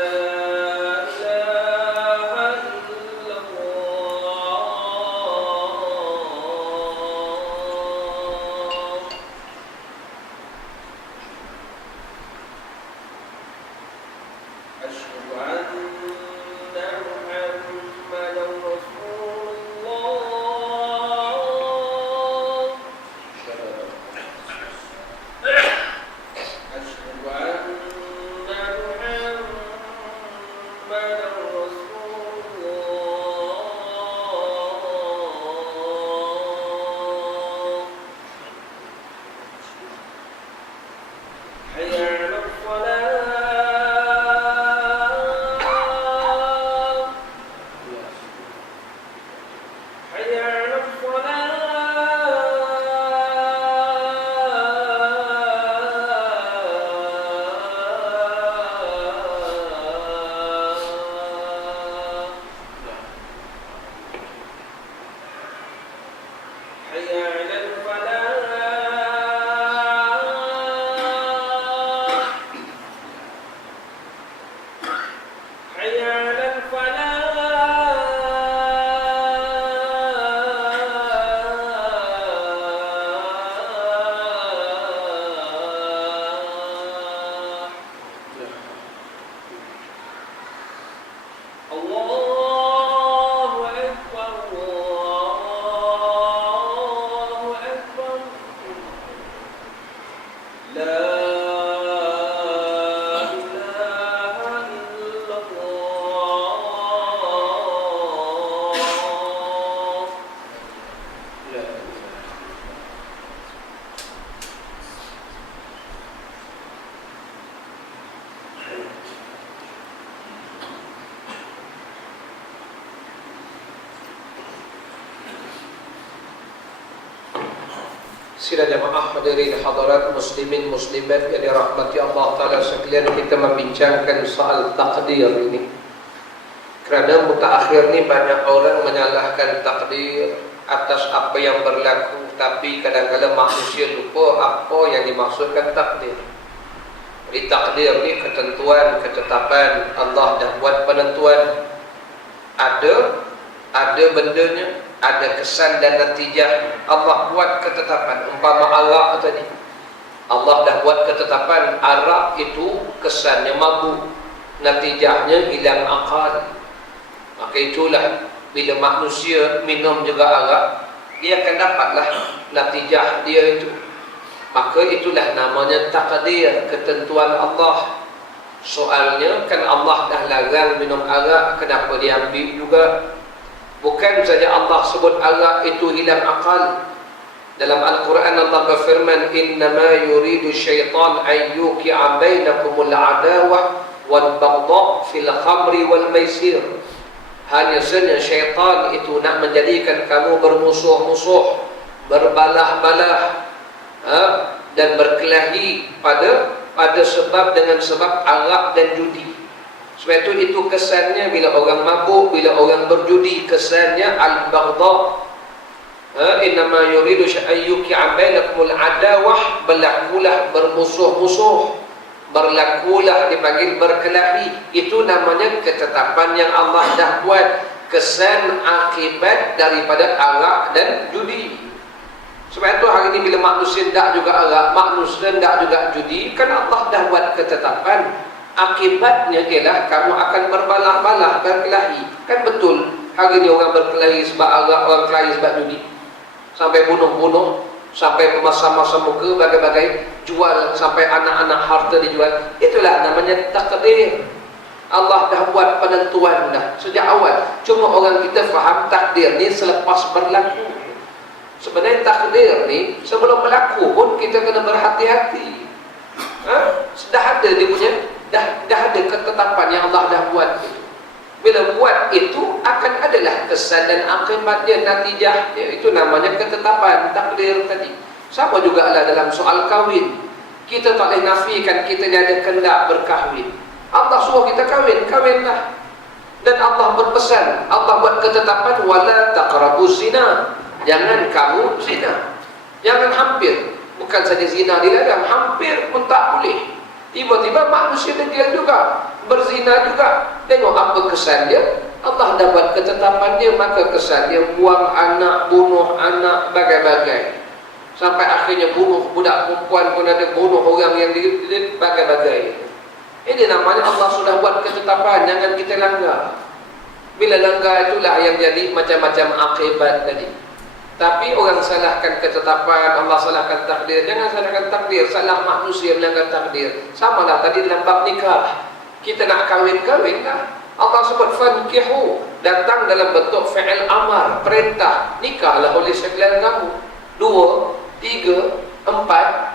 Sidang jamaah hadirin hadirat muslimin muslimat yang dirahmati Allah Ta'ala sekalian, kita membincangkan soal takdir ini. Kerana mutaakhir ni banyak orang menyalahkan takdir atas apa yang berlaku, tapi kadang-kadang manusia lupa apa yang dimaksudkan takdir. Jadi takdir ni ketentuan, ketetapan Allah dah buat penentuan. Ada bendanya, ada kesan dan natijah. Allah buat ketetapan. Umpama arak tadi, Allah dah buat ketetapan arak itu kesannya mabuk, natijahnya hilang akal. Maka itulah bila manusia minum juga arak, dia akan dapatlah natijah dia itu. Maka itulah namanya takdir, ketentuan Allah. Soalnya kan Allah dah larang minum arak, kenapa dia ambil juga? Bukan saja Allah sebut arak itu hilang akal. Dalam Al-Quran Allah berfirman, innama yuridu syaitan an yuqi'a bainakumul adawah wal baghdha fil khamri wal maisir. Hanya saja syaitan itu nak menjadikan kamu bermusuh-musuh, berbalah-balah, dan berkelahi pada sebab dengan sebab arak dan judi. Sebab itu kesannya bila orang mabuk, bila orang berjudi, kesannya al-baghdha. Innama yuridu ayyuki'a bainakumul adawah, berlakulah bermusuh-musuh, berlakulah dipanggil berkelahi. Itu namanya ketetapan yang Allah dah buat, kesan akibat daripada arak dan judi. Sebab itu hari ini bila manusia tidak juga arak, manusia tidak juga judi, kan Allah dah buat ketetapan. Akibatnya ialah kamu akan berbalah-balah, berkelahi. Kan betul hari ini orang berkelahi sebab arak, orang berkelahi sebab judi, sampai bunuh-bunuh, sampai masa-masa muka, bagai-bagai, jual, sampai anak-anak harta dijual. Itulah namanya takdir. Allah dah buat penentuan dah sejak awal. Cuma orang kita faham takdir ni selepas berlaku. Sebenarnya takdir ni sebelum berlaku pun kita kena berhati-hati. Dah ada dia punya, dah ada ketetapan yang Allah dah buat itu. Bila buat itu akan adalah kesan dan akibat dia, natijah dia. Itu namanya ketetapan takdir tadi. Sama juga lah dalam soal kahwin. Kita tak boleh nafikan kita ni ada kehendak berkahwin. Allah suruh kita kahwin, kahwinlah. Dan Allah berpesan, Allah buat ketetapan wala taqrabuz zina. Jangan kamu zina. Jangan hampir. Bukan saja zina dilarang, hampir pun tak boleh. Tiba-tiba manusia dia juga berzina juga. Tengok apa kesan dia. Allah dah buat ketetapan dia, maka kesan dia buang anak, bunuh anak, bagai-bagai. Sampai akhirnya bunuh budak perempuan pun ada, bunuh orang yang bagai-bagai. Ini namanya Allah sudah buat ketetapan, jangan kita langgar. Bila langgar itulah yang jadi macam-macam akibat tadi. Tapi orang salahkan ketetapan, Allah salahkan takdir. Jangan salahkan takdir, salah manusia melanggar takdir. Samalah tadi dalam bab nikah. Kita nak kahwin-kahwin lah. Allah sebut fankihu, datang dalam bentuk fi'il amar, perintah. Nikahlah oleh sekalian kamu. 2, 3, 4.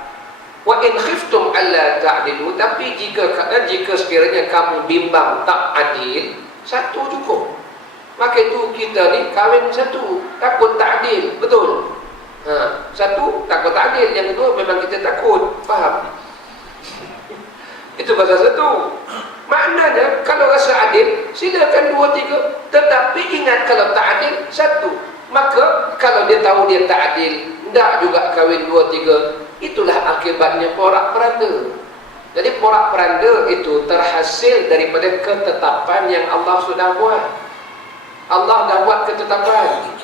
Wa in khiftum alla ta'dilu, tapi jika sekiranya kamu bimbang tak adil, 1 cukup. Maka itu kita ni kahwin 1, takut tak adil, betul. 1 takut tak adil, yang kedua memang kita takut, faham? Itu pasal 1. Maknanya kalau rasa adil, silakan 2, 3. Tetapi ingat kalau tak adil 1. Maka kalau dia tahu dia tak adil, tidak juga kahwin 2, 3. Itulah akibatnya porak-peranda. Jadi porak-peranda itu terhasil daripada ketetapan yang Allah sudah buat. Allah dah buat ketetapan.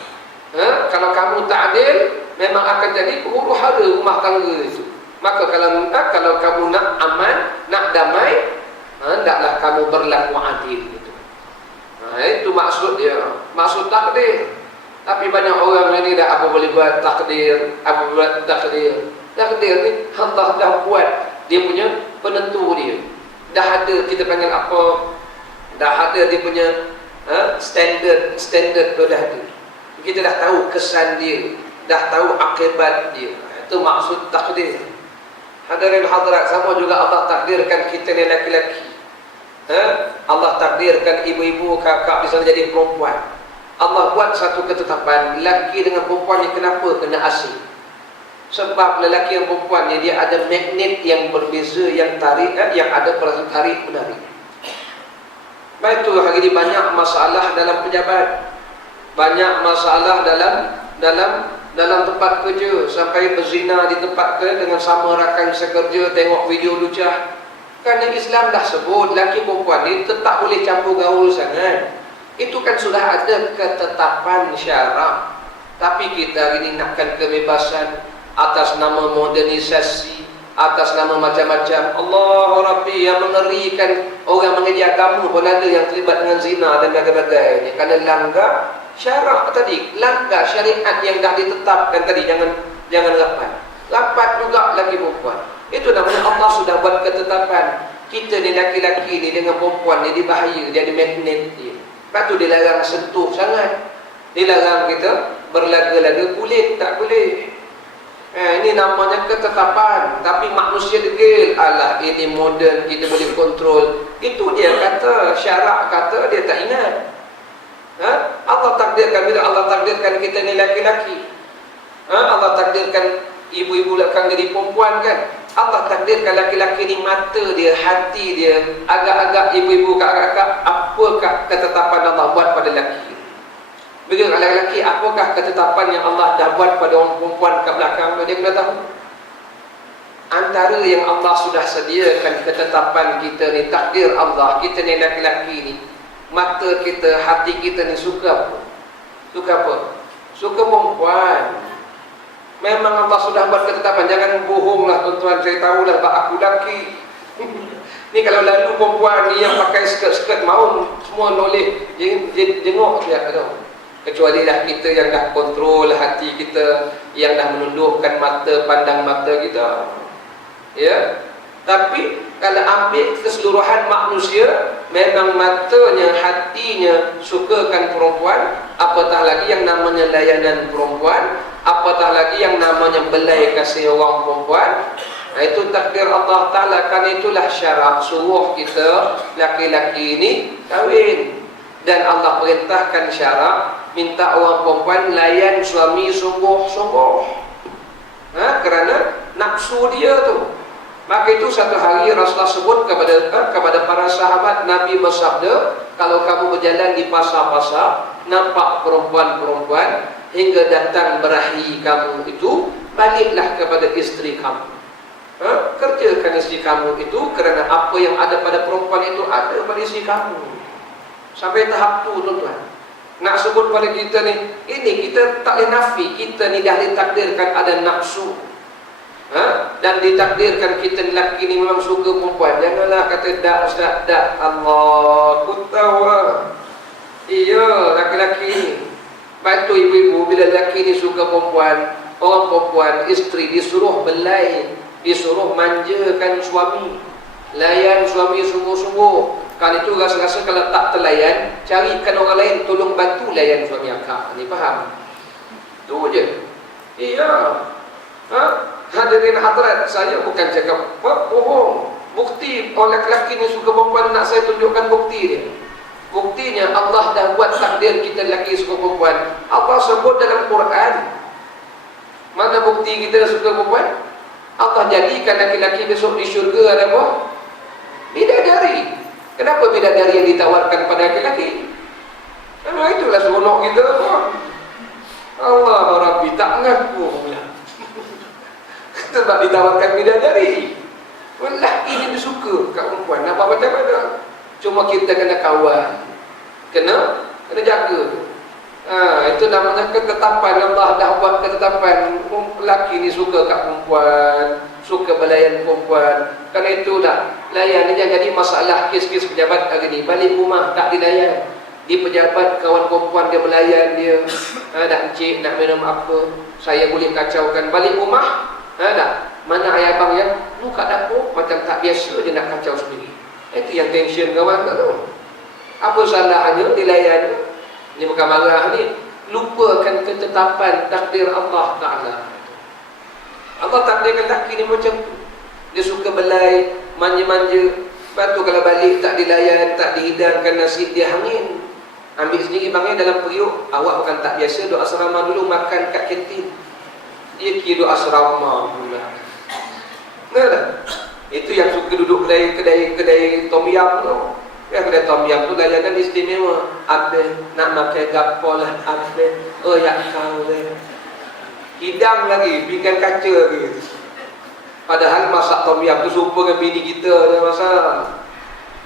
Kalau kamu tak adil, memang akan jadi huru-hara rumah tangga itu. Maka kalau kamu nak aman, nak damai, hendaklah kamu berlaku adil gitu. Itu maksud dia, maksud takdir. Tapi banyak orang ini dah apa boleh buat takdir, apa buat takdir. Takdir ni Allah dah buat, dia punya penentu dia. Dah ada, kita panggil apa? Dah ada dia punya standard tu dah ada. Kita dah tahu kesan dia, dah tahu akibat dia. Itu maksud takdir. Hadirin hadirat, sama juga Allah takdirkan kita ni laki-laki. Allah takdirkan ibu-ibu, kakak bisa jadi perempuan. Allah buat satu ketetapan, lelaki dengan perempuan ni kenapa kena asing? Sebab lelaki yang perempuan ni dia ada magnet yang berbeza, yang tarik, yang ada perasaan tarik menarik. Baik tu hari ini banyak masalah dalam pejabat, banyak masalah dalam tempat kerja, sampai berzina di tempat kerja dengan sama rakan sekerja, tengok video lucah. Kerana Islam dah sebut lelaki perempuan ni tetap boleh campur gaul sangat. Itu kan sudah ada ketetapan syarak. Tapi kita hari ini nakkan kebebasan atas nama modernisasi, atas nama macam-macam. Allah Rabbi, yang mengerikan, orang mengejar kamu pun ada yang terlibat dengan zina dan bagai-bagai. Kerana langgar syarak tadi, langgar syariat yang dah ditetapkan tadi. Jangan rapat juga lagi perempuan. Itu namanya Allah sudah buat ketetapan. Kita ni laki-laki ni dengan perempuan ni dibahaya, dia ada magnet dia. Lepas tu dilarang sentuh sangat, dilarang kita berlaga-laga kulit, tak boleh. Ini namanya ketetapan. Tapi manusia degil, alah ini moden, kita boleh kontrol. Itu dia kata, syarak kata, dia tak ingat. Allah takdirkan, bila Allah takdirkan kita ni laki-laki, Allah takdirkan ibu-ibu akan jadi perempuan kan. Allah takdirkan laki-laki ni mata dia, hati dia, agak-agak ibu-ibu, kakak-kakak, apakah ketetapan Allah buat pada lelaki? Begitu lelaki, apakah ketetapan yang Allah dah buat pada orang perempuan kat belakang? Dia kena tahu. Antara yang Allah sudah sediakan ketetapan kita ni, takdir Allah, kita ni lelaki ni, mata kita, hati kita ni suka apa? Suka apa? Suka perempuan. Memang Allah sudah buat ketetapan. Jangan bohonglah tuan-tuan, saya tahulah bak aku lelaki. Ni kalau lalu perempuan ni yang pakai skirt-skirt mau semua noleh jenguk dia tahu. Kecuali lah kita yang dah kontrol hati kita, yang dah menundukkan mata, pandang mata kita. Ya. Tapi kalau ambil keseluruhan manusia, memang matanya, hatinya sukakan perempuan, apatah lagi yang namanya layanan perempuan, apatah lagi yang namanya belai kasih orang perempuan. Nah, itu takdir Allah Ta'ala. Kan itulah syarat suruh kita laki-laki ini kahwin. Dan Allah perintahkan syarat minta orang perempuan layan suami sungguh-sungguh. Kerana nafsu dia tu. Maka itu satu hari Rasulullah sebut kepada para sahabat, Nabi bersabda, kalau kamu berjalan di pasar-pasar, nampak perempuan-perempuan hingga datang berahi kamu itu, baliklah kepada isteri kamu. Kerjakan isteri kamu itu, kerana apa yang ada pada perempuan itu ada pada isteri kamu. Sampai tahap tu tuan-tuan. Nak sebut pada kita ni, ini kita tak boleh nafi, kita ni dah ditakdirkan ada nafsu. Dan ditakdirkan kita lelaki ni memang suka perempuan. Janganlah kata dak ustaz, dak. Allah, aku tahu lah. Iya, laki-laki ni. Bantu ibu-ibu bila lelaki ni suka perempuan, orang perempuan, isteri disuruh belai, disuruh manjakan suami, layan suami sungguh-sungguh. Kan itu rasa-rasa kalau tak terlayan, carikan orang lain tolong bantu layan suami akak. Ni faham? Tu je. Iya. Hadirin hadirat, saya bukan cakap bohong. Bukti orang lelaki ni suka perempuan, nak saya tunjukkan bukti dia. Buktinya Allah dah buat takdir kita lelaki suka perempuan. Allah sebut dalam Quran. Mana bukti kita suka perempuan? Allah jadikan lelaki besok di syurga ada apa? Bidadari. Kenapa bidadari yang ditawarkan pada lelaki? Itulah seronok kita. Allah Rabbi, tak mengaku pula. Sebab ditawarkan bidadari. Lelaki ni dia suka kat perempuan. Nampak macam mana? Cuma kita kena kawal. Kena jaga. Itu namanya ketetapan. Allah dah buat ketetapan. Lelaki ni suka kat perempuan, suka belayan perempuan. Kerana itulah layan dia jadi masalah kes-kes pejabat hari ni. Balik rumah tak dilayan. Di pejabat kawan perempuan dia melayan dia. Nak encik, nak minum apa, saya boleh kacaukan. Balik rumah mana ayah abang yang kat dapur macam tak biasa, dia nak kacau sendiri. Itu yang tension kawan tak tahu. Apa salahnya dilayan? Ini bukan marah ni. Lupakan ketetapan takdir Allah Ta'ala. Allah takdirkan lelaki ni macam tu. Dia suka belai, manja-manja. Lepas tu kalau balik tak dilayan, tak dihidangkan nasi, dia hangin. Ambil sendiri bangnya dalam periuk. Awak bukan tak biasa duduk asrama dulu makan kat kantin. Dia kira duduk asrama pula. Itu yang suka duduk kedai tom yam tu. Kedai tom yam tu layanan istimewa. Abang nak makan gapo lah abang. Oh ya kau le. Hidang lagi, pinggan kaca lagi. Padahal masak tom yam tu serupa dengan bini kita ada masalah.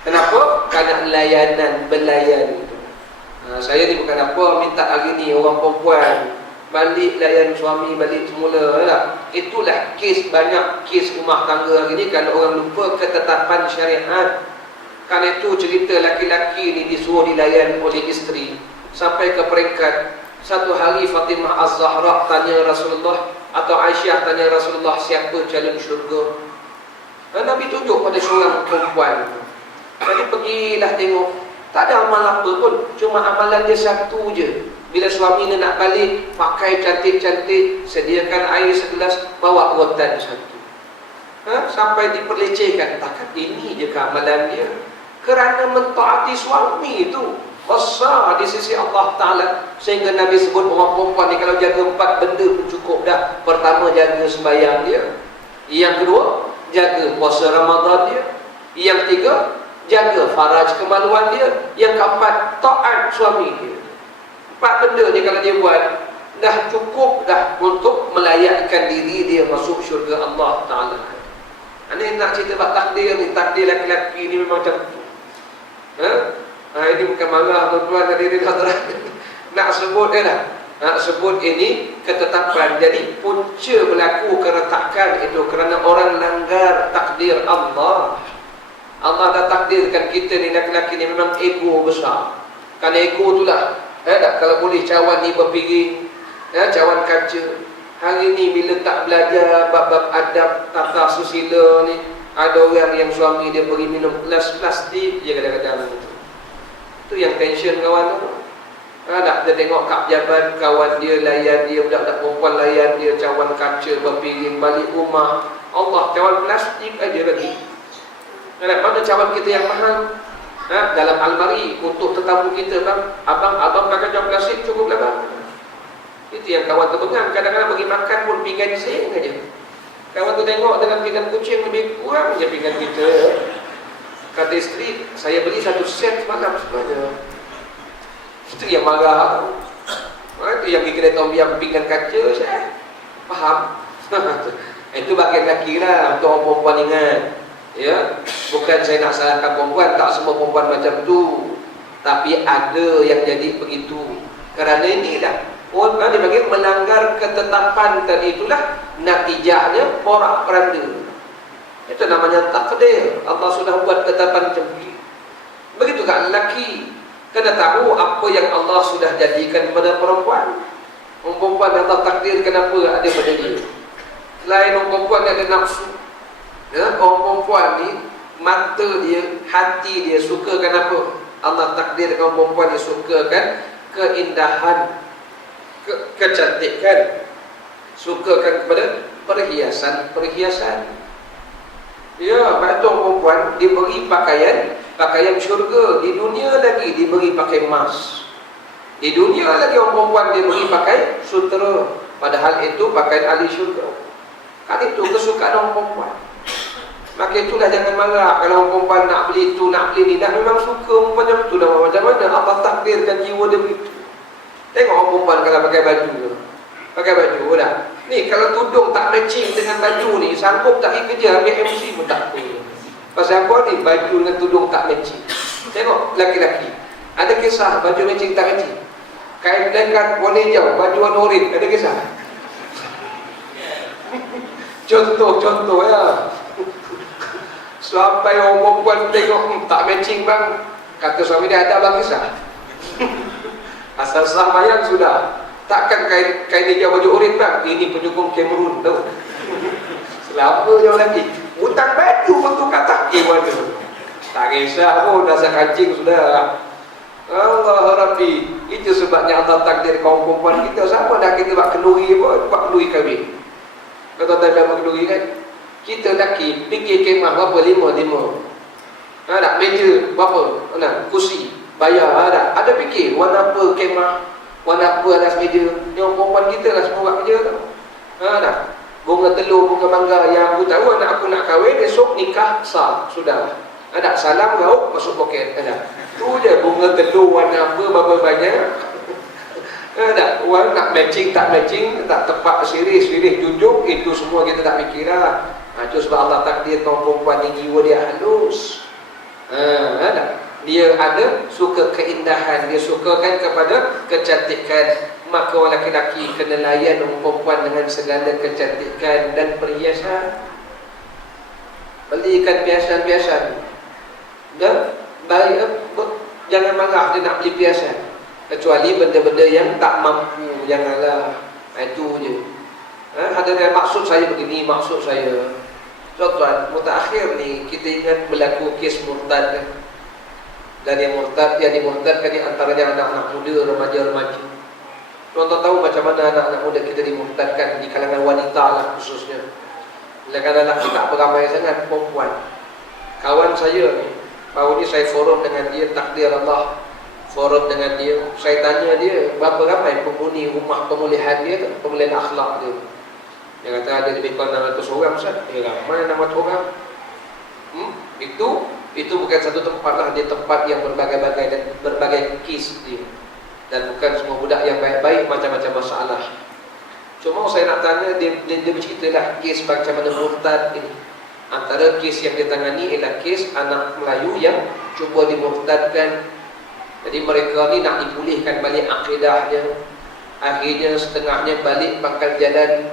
Kenapa? Kerana layanan, belayan. Saya ni bukan apa minta hari ni orang perempuan balik layan suami balik semula lah. Itulah kes, banyak kes rumah tangga hari ni kalau orang lupa ketetapan syariat. Kan itu cerita laki-laki ni disuruh dilayan oleh isteri sampai ke peringkat satu hari Fatimah Az-Zahra tanya Rasulullah, atau Aisyah tanya Rasulullah, siapa calon syurga? Nabi tunjuk pada seorang perempuan. Jadi pergilah tengok, tak ada amal apa pun, cuma amalan dia satu je. Bila suami ni nak balik, pakai cantik-cantik, sediakan air segelas, bawa rotan satu. Sampai diperlecehkan. Takkan ini je amalan dia. Kerana mentaati suami itu. besar di sisi Allah Ta'ala, sehingga Nabi sebut orang perempuan ni kalau jaga 4 benda pun cukup dah. Pertama, jaga sembahyang dia. Yang kedua, jaga puasa Ramadan dia. Yang tiga, jaga faraj kemaluan dia. Yang keempat, taat suami dia. 4 benda ni kalau dia buat, dah cukup dah untuk melayakkan diri dia masuk syurga Allah Ta'ala. Ini nak cerita bab takdir ni. Takdir laki-laki ni memang macam tu. Ini bukan marah tuan-tuan hadirin hadirat. Nak sebut dia dah. Nak sebut ini ketetapan. Jadi punca berlaku keretakan itu kerana orang langgar takdir Allah. Allah dah takdirkan kita ni laki-laki ni memang ego besar. Kerana ego itulah kalau boleh cawan ni berpiring, cawan kaca. Hari ni bila tak belajar bab-bab adab tata susila ni, ada orang yang suami dia beri minum gelas plastik je kadang-kadang. Itu yang tension kawan tu. Tak dia tengok kak pejabat kawan dia layan dia, budak-budak perempuan layan dia cawan kaca berpiring, balik rumah Allah cawan plastik aja lagi. Mana cawan kita yang mahal dalam almari untuk tetamu kita, bang, abang pakai cawan plastik cukup lah bang. Itu yang kawan terbengang. Kadang-kadang bagi makan pun pinggan sing aja. Kawan tu tengok dengan pinggan kucing lebih kurang je pinggan kita. Kata isteri, saya beli 1 set malam sebenarnya. Isteri yang marah. Itu yang pergi kedai tombiam pinggan kaca, saya faham. Itu bagian lelaki lah. Untuk orang perempuan ingat, ya, bukan saya nak salahkan perempuan. Tak semua perempuan macam tu. Tapi ada yang jadi begitu. Kerana inilah dia bagi melanggar ketetapan, dan itulah natijahnya porak-poranda. Itu namanya takdir. Allah sudah buat ketetapan macam ni. Begitu kan lelaki kena tahu apa yang Allah sudah jadikan kepada perempuan. Perempuan yang Allah takdirkan apa ada pada dia. Selain orang perempuan yang ada nafsu, orang perempuan ni mata dia, hati dia sukakan apa? Allah takdirkan orang perempuan dia sukakan keindahan, kecantikan, sukakan kepada perhiasan. Ya, pada orang perempuan diberi pakaian syurga. Di dunia lagi diberi pakai emas. Di dunia lagi orang perempuan diberi pakai sutera. Padahal itu pakaian ahli syurga. Kan itu kesukaan orang perempuan. Maka itulah jangan marah kalau orang perempuan nak beli itu, nak beli ni. Dah memang suka macam tu dah. Macam mana Allah takdirkan jiwa dia begitu. Tengok orang perempuan kalau pakai baju tu. Pakai baju dah. Ni kalau tudung tak matching dengan baju ni, sanggup tak pergi kerja, ambil MC pun tak apa. Pasal apa ni? Baju dengan tudung tak matching. Tengok laki-laki, ada kisah baju matching tak matching. Kain blanket warna hijau, baju warna oranye, ada kisah. Contoh ya. Sampai orang perempuan tengok tak matching bang, kata suami dia ada bang kisah. Asal sah mayang sudah. Takkan kain hijau baju oranye bang, ini penyokong Cameroon tahu. Selama jauh lagi hutang baju untuk kata mana. Tak kisah pun rasa kancing sudah. Allah Rabbi. Itu sebabnya Allah takdir kaum perempuan kita sama dah kita buat kenduri pun, buat kenduri kahwin. Kata tak kenduri kan. Kita lelaki fikir kemah berapa? 5. Tak meja berapa? Kursi bayar ada fikir warna apa kemah, warna apa atas meja. Ni orang perempuan kita lah semua buat kerja tau. Bunga telur, bunga mangga. Yang aku tahu anak aku nak kahwin, esok nikah sah. Sudah. Ada salam gauk masuk poket. Ada. Tu je bunga telur warna apa berapa banyak. Ada. Orang nak matching tak matching, tak tepat sirih junjung, itu semua kita tak fikir lah. Itu sebab Allah takdir kaum perempuan ni jiwa dia halus. Ada. Dia ada suka keindahan, dia sukakan kepada kecantikan. Maka orang lelaki kena layan orang perempuan dengan segala kecantikan dan perhiasan. Belikan perhiasan-perhiasan. Dan baik, jangan marah dia nak beli perhiasan, kecuali benda-benda yang tak mampu. Janganlah. Itu je. Ada maksud saya begini, maksud saya. Tuan-tuan, mutakhir ni kita ingat berlaku kes murtad. Dan yang dimurtadkan ni antaranya anak-anak muda, remaja-remaja. Tuan-tuan tahu macam mana anak-anak muda kita dimurtadkan di kalangan wanita lah khususnya. Kalangan lelaki tak beramai sangat, perempuan. Kawan saya ni, baru ni saya forum dengan dia, takdir Allah. forum dengan dia. Saya tanya dia, berapa ramai penghuni rumah pemulihan dia tu, pemulihan akhlak dia. Dia kata ada lebih kurang 600 orang Ustaz. Ramai 600 orang. Itu bukan satu tempat lah, dia tempat yang berbagai-bagai dan berbagai kes dia. Dan bukan semua budak yang baik-baik, macam-macam masalah. Cuma saya nak tanya, dia berceritalah kes macam mana murtad ini. Antara kes yang ditangani ialah kes anak Melayu yang cuba dimurtadkan. Jadi mereka ni nak dipulihkan balik akidahnya. Akhirnya setengahnya balik pangkal jalan.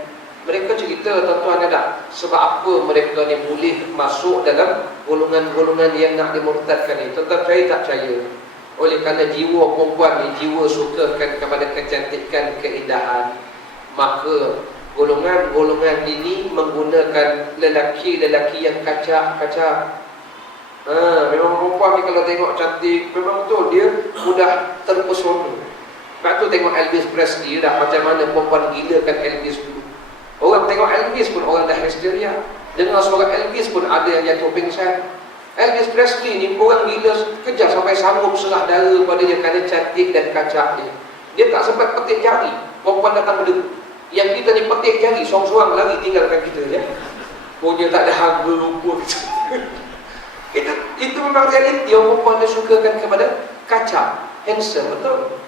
Mereka cerita, tuan-tuan ada sebab apa mereka ni boleh masuk dalam golongan-golongan yang nak dimurtadkan ni. Tuan-tuan saya tak percaya. Oleh kerana jiwa perempuan ni, jiwa sukakan kepada kecantikan, keindahan, maka golongan-golongan ini menggunakan lelaki-lelaki yang kacak-kacak. Memang perempuan ni kalau tengok cantik, memang betul dia mudah terpesona. Sebab tu tengok Elvis Presley dah macam mana perempuan gilakan Elvis dulu. Orang tengok Elvis pun orang dah hysteria. Dengar suara Elvis pun ada yang jatuh pingsan. Elvis Presley ni orang gila kejar sampai sanggup serah darah pada dia kerana cantik dan kacak dia. Dia tak sempat petik jari, perempuan datang berdua. Yang kita ni petik jari, seorang-seorang lari tinggalkan kita ya. Punya tak ada harga rupa. Itu memang realiti yang perempuan dia sukakan kepada kacak, handsome, betul.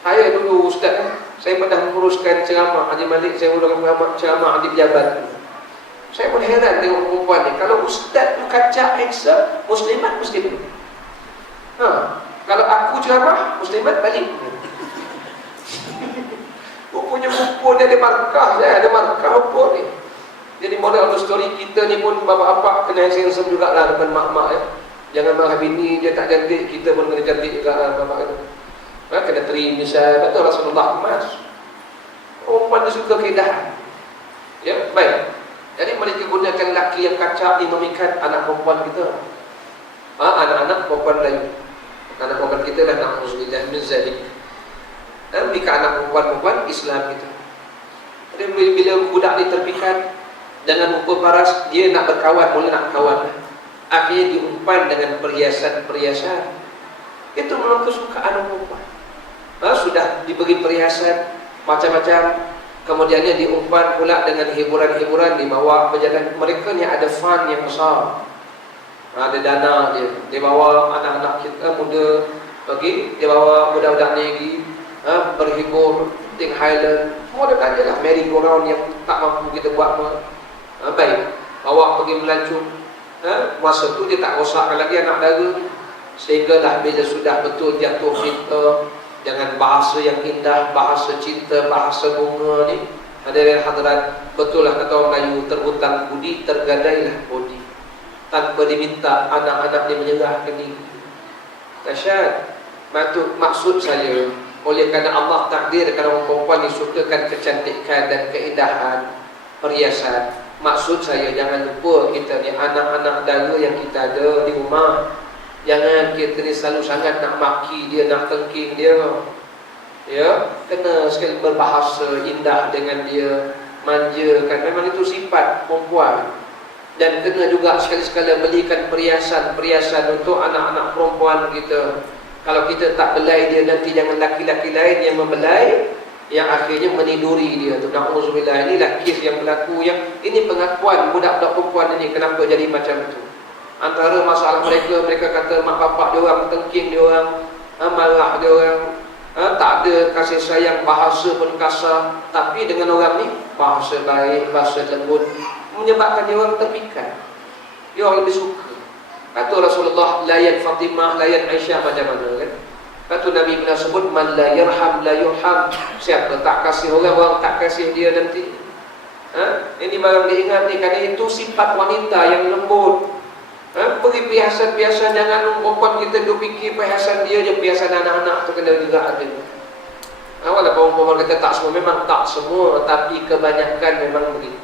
Saya dulu ustaz, saya pernah menguruskan ceramah Haji Malik, saya uruskan ceramah di pejabat. Saya pun heran tengok perempuan ni. Kalau ustaz tu kacak, handsome, muslimat muslim. Kalau aku ceramah, muslimat balik. Rupanya rupa dia ada markah, ada markah rupa ni. Jadi modal untuk story kita ni pun bapak-bapak kena handsome jugalah depan mak-mak ya. Jangan marah bini dia tak cantik, kita pun kena cantik juga bapak kata. Kena teri misal, betul Rasulullah emas. Perempuan dia suka keindahan. Ya, baik. Jadi mereka gunakan lelaki yang kacak ni memikat anak perempuan kita. Anak-anak perempuan Melayu. Anak perempuan kita lah na'udzubillah min zalik. Memikat anak perempuan Islam kita. Jadi bila budak ni terpikat dengan rupa paras, dia nak berkawan, mula nak kawan. Akhirnya diumpan dengan perhiasan-perhiasan. Itu memang kesukaan anak perempuan. Sudah diberi perhiasan macam-macam, kemudiannya diumpan pula dengan hiburan-hiburan, dibawa berjalan. Mereka ni ada fun yang besar, ada dana dia bawa anak-anak kita muda pergi, dia bawa budak-budak ni pergi berhibur, ting Highland, semua ada je lah, merry go round yang tak mampu kita buat. Baik, bawa pergi melancong. Masa tu dia tak rosakkan lagi anak dara, sehinggalah bila sudah betul jatuh cinta dengan bahasa yang indah, bahasa cinta, bahasa bunga ni, hadirin hadirat, betul lah kata orang Melayu, terhutang budi, tergadailah budi. Tanpa diminta, anak-anak dia menyerahkan diri. Dahsyat. Maksud saya, oleh kerana Allah takdirkan orang perempuan disukakan kecantikan dan keindahan, perhiasan. Maksud saya, jangan lupa kita ni anak-anak dara yang kita ada di rumah. Jangan kita ni selalu sangat nak maki dia, nak tengking dia. Ya, kena sekali berbahasa indah dengan dia, manjakan. Memang itu sifat perempuan. Dan kena juga sekali-sekala belikan perhiasan-perhiasan untuk anak-anak perempuan kita. Kalau kita tak belai dia, nanti jangan laki-laki lain yang membelai, yang akhirnya meniduri dia tu. Na'udzubillah, inilah kes yang berlaku. Yang ini pengakuan budak-budak perempuan ini kenapa jadi macam itu. Antara masalah mereka kata mak bapak dia orang tengking dia orang, marah dia orang, tak ada kasih sayang, bahasa pun kasar. Tapi dengan orang ni bahasa baik, bahasa lembut, menyebabkan dia orang terpikat. Dia orang lebih suka. Kata Rasulullah, layan Fatimah, layan Aisyah macam mana kan? Kata Nabi pernah sebut, man la yarham la yurham. Siapa tak kasih orang, orang tak kasih dia nanti. Ini barang diingat ni, kerana itu sifat wanita yang lembut. Beri perhiasan-perhiasan, jangan perempuan kita duk fikir perhiasan dia je, perhiasan anak-anak tu kena juga ada. Walaupun perempuan kata tak semua, memang tak semua, tapi kebanyakan memang begitu.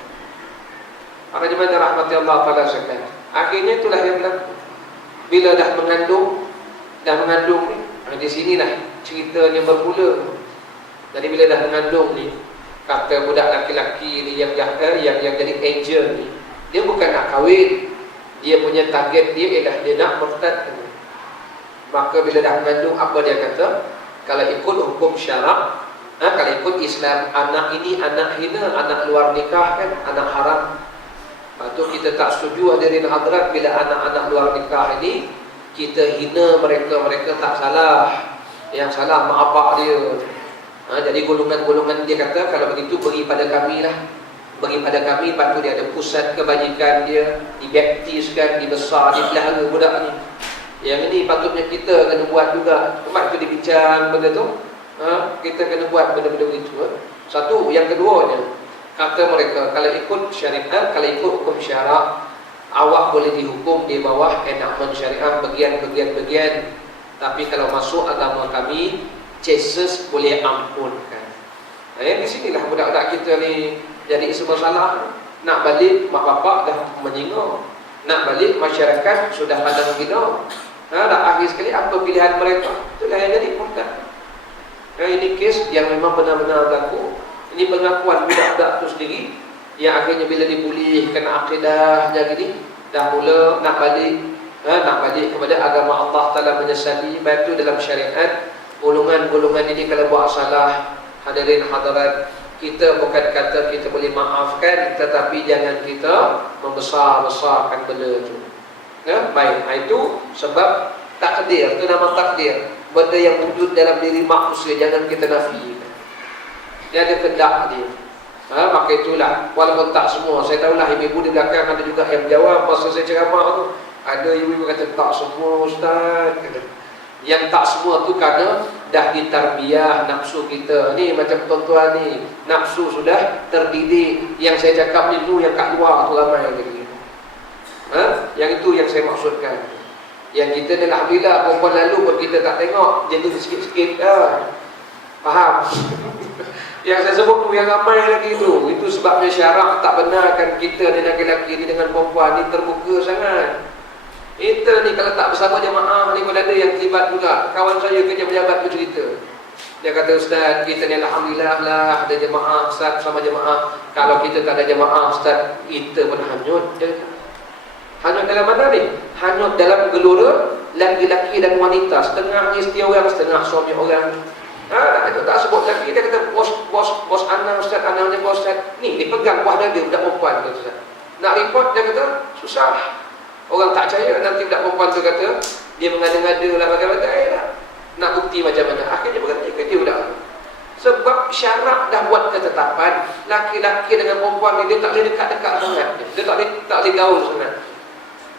Maka dimana rahmati Allah Ta'ala sekalian. Akhirnya itulah yang berlaku. Bila dah mengandung ni, di sinilah ceritanya bermula. Jadi bila dah mengandung ni, kata budak laki-laki ni yang jadi angel ni, dia bukan nak kahwin. Dia punya target dia ialah dia nak murtad. Maka bila dah mengandung, apa dia kata? Kalau ikut hukum syarak, kalau ikut Islam, anak ini anak hina, anak luar nikah kan, anak haram. Lepas tu kita tak setuju hadirin hadrat bila anak-anak luar nikah ini kita hina mereka, mereka tak salah. Yang salah mak bapak dia. Jadi golongan-golongan dia kata kalau begitu beri pada kami lah. Beri pada kami, lepas tu dia ada pusat kebajikan dia, dibaptiskan, dibesar, dipelihara budak ni. Yang ini patutnya kita kena buat juga. Tempat tu dibincang benda tu. Kita kena buat benda-benda begitu. Satu, yang keduanya, kata mereka kalau ikut syariat, kalau ikut hukum syarak, awak boleh dihukum di bawah enakmen syariah bagian-bagian. Tapi kalau masuk agama kami, Jesus boleh ampunkan. Di sinilah budak-budak kita ni jadi isu masalah. Nak balik, mak bapak dah menyinggung. Nak balik, masyarakat sudah pandang gila. Dah akhir sekali apa pilihan mereka? Itulah yang jadi murtad. Ini kes yang memang benar-benar berlaku. Ini pengakuan budak-budak itu sendiri yang akhirnya bila dibuli kena akidahnya gini, dah mula nak balik kepada agama Allah Ta'ala, menyesali. Baik itu dalam syariat, golongan-golongan ini kalau buat salah, hadirin hadirat, kita bukan kata kita boleh maafkan, tetapi jangan kita membesar-besarkan benda itu. Baik, itu sebab takdir, itu nama takdir. Benda yang wujud dalam diri manusia jangan kita nafikan. Dia ada kehendak dia. Maka itulah, walaupun tak semua, saya tahulah ibu-ibu di belakang ada juga yang jawab masa saya ceramah tu. Ada ibu-ibu kata tak semua ustaz, kata. Yang tak semua tu kerana dah ditarbiyah nafsu kita. Ni macam tuan-tuan ni, nafsu sudah terdidik. Yang saya cakap ni tu yang kat luar tu ramai lagi. Yang itu yang saya maksudkan. Yang kita ni alhamdulillah perempuan lalu pun kita tak tengok, jadi sikit-sikit faham. Yang saya sebut tu yang ramai lagi tu. Itu sebabnya syarak tak benarkan kita ni laki-laki ni dengan perempuan ni terbuka sangat. Kita ni kalau tak bersama jemaah ni pun ada yang terlibat pula. Kawan saya kerja pejabat tu cerita. Dia kata, ustaz, kita ni alhamdulillah lah ada jemaah, ustaz bersama jemaah. Kalau kita tak ada jemaah, ustaz, kita pun hanyut. Dia kata, hanyut dalam mana ni? Hanyut dalam gelora laki-laki dan wanita. Setengah isteri orang, setengah suami orang. Itu tak sebut lagi. Dia kata bos anak ustaz, anaknya bos ustaz. Ni dipegang buah dada budak perempuan tu ustaz. Nak report dia kata susah. Orang tak percaya, nanti budak perempuan tu kata dia mengada-ngada lah bagai-bagai lah. Nak bukti macam mana? Akhirnya berhenti ke dia budak tu. Sebab syarak dah buat ketetapan laki-laki dengan perempuan ni dia tak boleh dekat-dekat sangat. Dia tak boleh gaul sangat.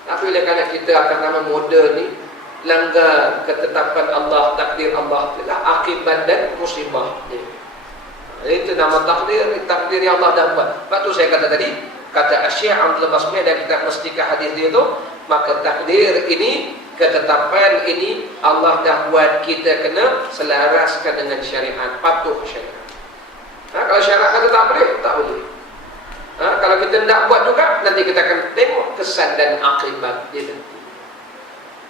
Tapi oleh kerana kita akan nama moden ni langgar ketetapan Allah, takdir Allah, itulah akibat dan musibah ni. Itu nama takdir yang Allah dah buat. Sebab tu saya kata tadi, kata Syekh Abdul Basmi dan kita mestikah hadis dia tu, maka takdir ini, ketetapan ini Allah dah buat, kita kena selaraskan dengan syariat, patuh syariat. Kalau syariat kata tak boleh, tak boleh. Kalau kita tidak buat juga, nanti kita akan tengok kesan dan akibat dia nanti.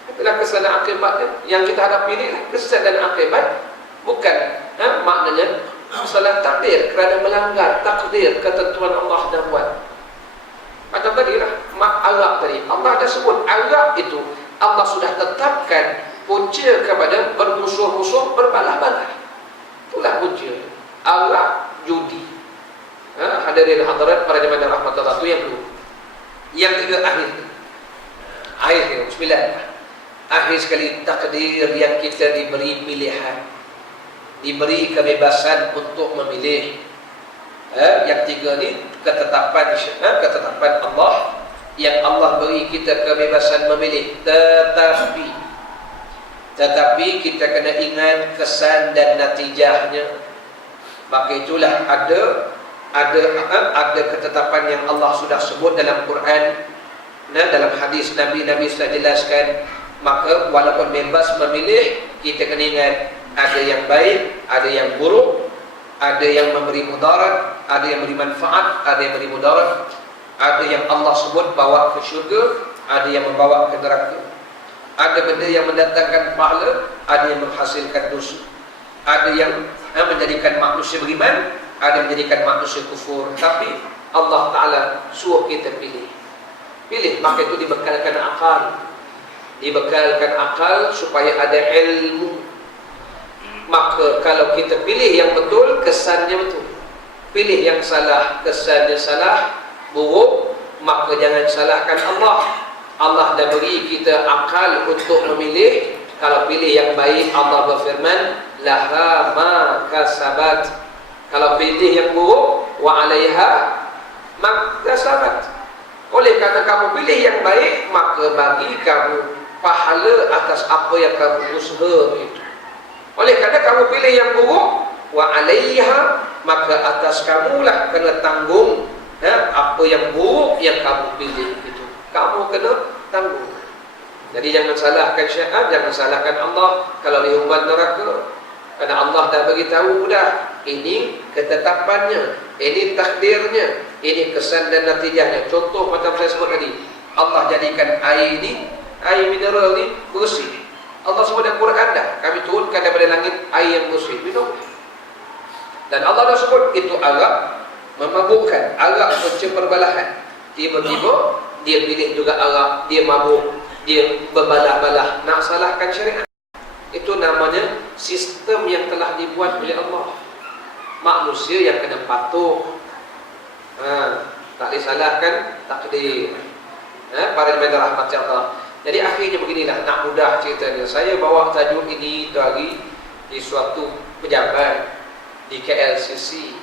Itulah kesan dan akibatnya yang kita hadapi ini. Kesan dan akibat bukan maknanya masalah takdir kerana melanggar takdir ketentuan Allah dah buat. Macam tadi lah, Arab tadi, Allah dah sebut Arab itu Allah sudah tetapkan punca kepada bermusuh-musuh berbalah-balah. Itulah punca Arab judi. Hadirin hadirat para jemaah rahmatullah, itu yang dulu. Yang tiga akhir 9. Akhir sekali takdir yang kita diberi pilihan, diberi kebebasan untuk memilih. Yang tiga ni ketetapan Allah, yang Allah beri kita kebebasan memilih, tetapi kita kena ingat kesan dan natijahnya. Maka itulah ada ketetapan yang Allah sudah sebut dalam Quran, dalam hadis Nabi sudah jelaskan. Maka walaupun bebas memilih, kita kena ingat ada yang baik, ada yang buruk, ada yang memberi mudarat, ada yang memberi manfaat, ada yang memberi mudarat, ada yang Allah sebut bawa ke syurga, ada yang membawa ke neraka, ada benda yang mendatangkan pahala, ada yang menghasilkan dosa, ada yang menjadikan manusia beriman, ada yang menjadikan manusia kufur. Tapi Allah Ta'ala suruh kita pilih. Maka itu dibekalkan akal, dibekalkan akal supaya ada ilmu. Maka kalau kita pilih yang betul, kesannya betul. Pilih yang salah, kesannya salah, buruk, maka jangan salahkan Allah. Allah dah beri kita akal untuk memilih. Kalau pilih yang baik, Allah berfirman, laha ma kasabat. Kalau pilih yang buruk, wa alaiha ma kasabat. Oleh kerana kamu pilih yang baik, maka bagi kamu pahala atas apa yang kamu usaha itu. Oleh kerana kamu pilih yang buruk, wa alaiha, maka atas kamulah kena tanggung apa yang buruk yang kamu pilih itu. Kamu kena tanggung. Jadi jangan salahkan syaitan, jangan salahkan Allah kalau dihukum neraka. Kerana Allah dah beritahu dah, ini ketetapannya, ini takdirnya, ini kesan dan natijahnya. Contoh macam saya sebut tadi, Allah jadikan air ni, air mineral ni bersih. Allah sebut dalam Quran dah, kami turunkan daripada langit air yang bersih, minum. Dan Allah dah sebut itu arak memabukkan, arak pencemarbalahan. Tiba-tiba dia pilih juga arak, dia mabuk, dia berbalah-balah, nak salahkan syariat. Itu namanya sistem yang telah dibuat oleh Allah. Manusia yang kena patuh. Tak disalahkan takdir. Para jemaah rahmat Allah. Jadi akhirnya beginilah, nak mudah ceritanya. Saya bawa tajuk ini dari di suatu pejabat di KLCC.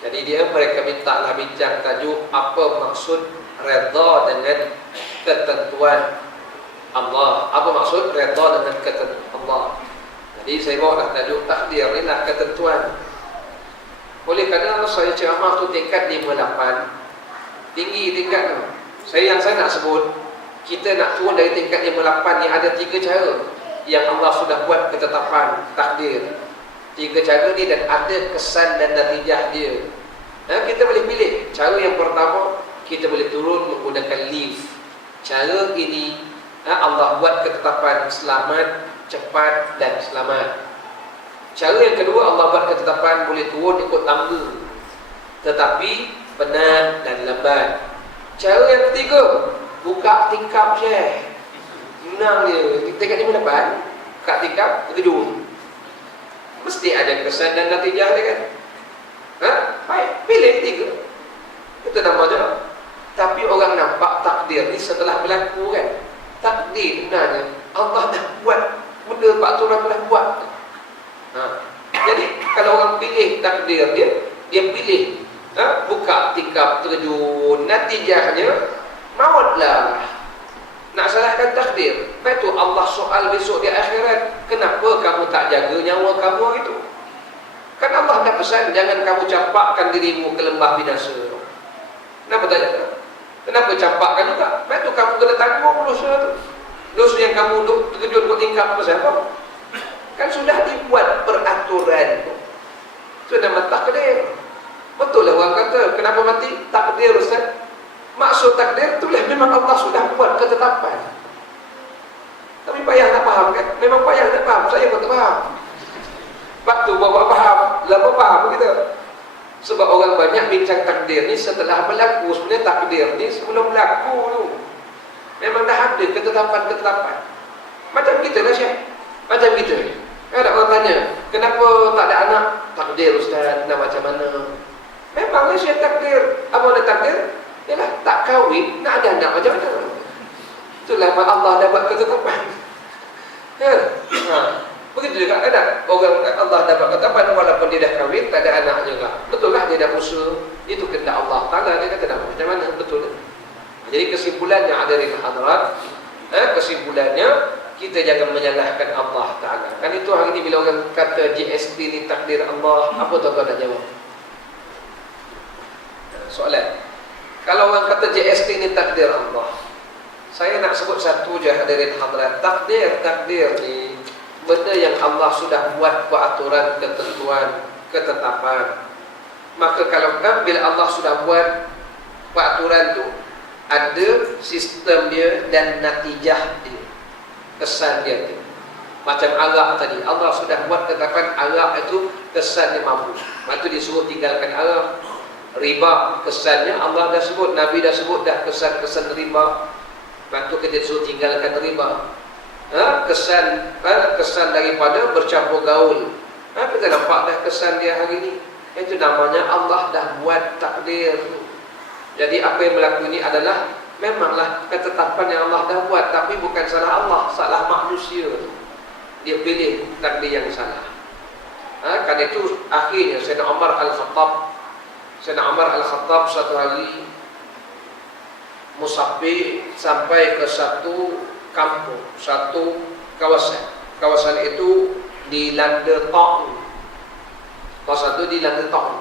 Jadi mereka minta lah bincang tajuk apa maksud redha dengan ketentuan Allah. Apa maksud redha dengan ketentuan Allah? Jadi saya bawa lah tajuk takdir ni lah ketentuan. Oleh kerana saya ceramah tu tingkat 58, tinggi tingkat tu. Saya nak sebut, kita nak turun dari tingkat 58 ni ada 3 cara yang Allah sudah buat ketetapan takdir. 3 cara ni dan ada kesan dan natijah dia. Kita boleh pilih. Cara yang pertama, kita boleh turun menggunakan lift. Cara ini Allah buat ketetapan selamat, cepat dan selamat. Cara yang kedua, Allah buat ketetapan boleh turun ikut tangga, tetapi penat dan lambat. Cara yang ketiga, buka tingkap je. Menang dia, tingkat 58, buka tingkap, terkejut. Mesti ada kesan dan natijah dia kan. Baik, pilih 3. Itu namanya. Tapi orang nampak takdir ni setelah berlaku kan. Takdir sebenarnya Allah dah buat, benda Pak Tuhan dah buat. Jadi kalau orang pilih takdir dia pilih buka tingkap terjun, natijahnya mautlah. Nak salahkan takdir. Lepas tu Allah soal besok di akhirat, kenapa kamu tak jaga nyawa kamu itu? Kan Allah dah pesan, jangan kamu campakkan dirimu ke lembah binasa. Kenapa tak jaga? Kenapa campakkan juga? Lepas tu kamu kena tanggung dosa tu. Dosa yang kamu terkejut buat tingkap pasal apa? Kan sudah dibuat peraturan tu. Itu nama takdir. Betul lah orang kata, kenapa mati? Takdir Ustaz. Maksud takdir tu lah memang Allah sudah buat ketetapan. Tapi payah nak faham kan? Memang payah nak faham. Saya pun tak faham. Waktu bawa faham, lama faham kita. Sebab orang banyak bincang takdir ni setelah berlaku. Sebenarnya takdir ni sebelum berlaku tu memang dah ada ketetapan-ketetapan. Macam kita lah Syekh. Macam kita. Ada orang tanya, kenapa tak ada anak? Takdir Ustaz, nak macam mana? Memanglah Syekh takdir. Apa ada takdir? Yalah, tak kahwin, nak ada anak macam mana? Itulah Allah dah buat ketetapan. Begitu juga ada orang Allah dah buat ketetapan, walaupun dia dah kahwin, tak ada anak juga. Betul lah, dia dah usaha. Itu kehendak Allah Ta'ala. Dia kata macam mana? Betul. Jadi kesimpulannya hadirin hadirat, kesimpulannya kita jangan menyalahkan Allah Ta'ala. Kan itu hari ini bila orang kata GST ni takdir Allah, apa tuan-tuan nak jawab? Soalan, kalau orang kata GST ni takdir Allah, saya nak sebut satu je hadirin hadirat. Takdir ni benda yang Allah sudah buat peraturan, ketentuan, ketetapan. Maka kalau bila Allah sudah buat peraturan tu, ada sistem dia dan natijah dia, kesan dia tu. Macam arak tadi, Allah sudah buat ketetapan arak itu kesannya mabuk. Lepas tu disuruh tinggalkan arak. Riba kesannya Allah dah sebut, Nabi dah sebut dah kesan-kesan riba. Lepas tu kita disuruh tinggalkan riba. kesan daripada bercampur gaul. Kita nampak dah kesan dia hari ni. Itu namanya Allah dah buat takdir. Jadi apa yang berlaku ini adalah memanglah ketetapan yang Allah dah buat, tapi bukan salah Allah, salah manusia. Dia pilih takdir yang salah. Karena itu akhirnya Sayyidina Umar Al-Khattab satu hari musafir sampai ke satu kampung, satu kawasan. Kawasan itu dilanda ta'un. Kawasan itu dilanda ta'un.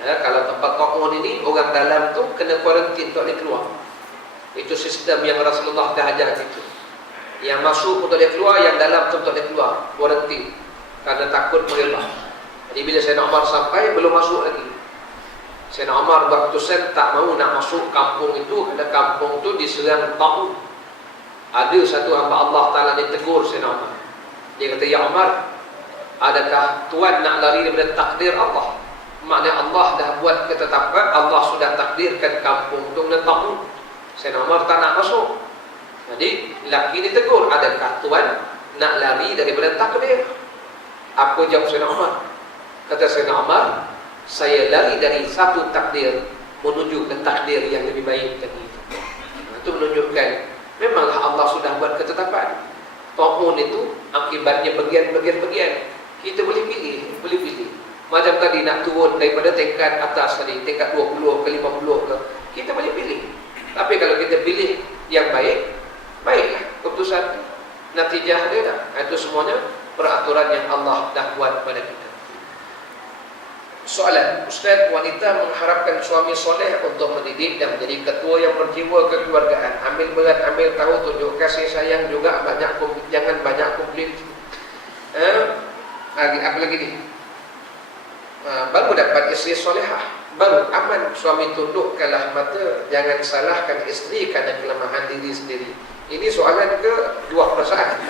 Kalau tempat ta'un ini, orang dalam tu kena kuarantin untuk dia keluar. Itu sistem yang Rasulullah dah ajar gitu. Yang masuk untuk dia keluar, yang dalam tu untuk dia keluar, kuarantin. Karena takut merebak. Jadi bila Sayyidina Umar sampai, belum masuk lagi. Sayyidina Umar buat keputusan tak mahu nak masuk kampung itu, kerana kampung itu diserang ta'un. Ada satu hamba Allah Ta'ala ditegur Sayyidina Umar. Dia kata, "Ya Umar, adakah Tuan nak lari daripada takdir Allah?" Maknanya Allah dah buat ketetapan, Allah sudah takdirkan kampung itu kena ta'un. Sayyidina Umar tak nak masuk. Jadi lelaki ditegur, "Adakah Tuan nak lari daripada takdir?" Apa jawab Sayyidina Umar? Kata Sayyidina Umar, "Saya lari dari satu takdir menuju ke takdir yang lebih baik tadi." Itu menunjukkan memanglah Allah sudah buat ketetapan. Ta'un itu akibatnya bagian-bagian. Kita boleh pilih. Macam tadi nak turun daripada tingkat atas tadi, tingkat 20 ke 50 ke, kita boleh pilih. Tapi kalau kita pilih yang baik, baiklah keputusan, natijah dia dah. Itu semuanya peraturan yang Allah dah buat pada kita. Soalan, Ustaz, wanita mengharapkan suami soleh untuk mendidik dan menjadi ketua yang berjiwa kekeluargaan. Ambil berat, ambil tahu, tunjuk kasih sayang juga, jangan banyak komplain. Apa lagi ni? Baru dapat isteri solehah, baru aman. Suami tundukkanlah mata, jangan salahkan isteri kerana kelemahan diri sendiri. Ini soalan ke dua perasaan?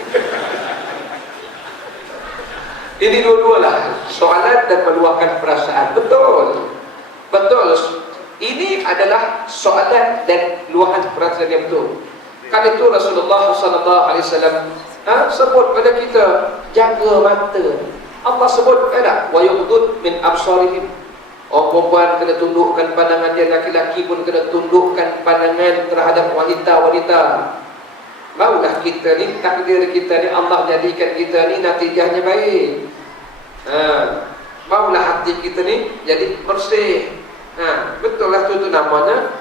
Ini dua-dualah, soalan dan meluahkan perasaan. Betul. Ini adalah soalan dan luahan perasaan yang betul. Kan itu Rasulullah SAW sebut pada kita, jaga mata. Allah sebut ada, wa yughdud min absarihim. Orang perempuan kena tundukkan pandangan dia, laki-laki pun kena tundukkan pandangan terhadap wanita-wanita. Barulah kita ni, takdir kita ni, Allah jadikan kita ni natijahnya baik. Barulah hati kita ni jadi bersih. Betul lah tu namanya.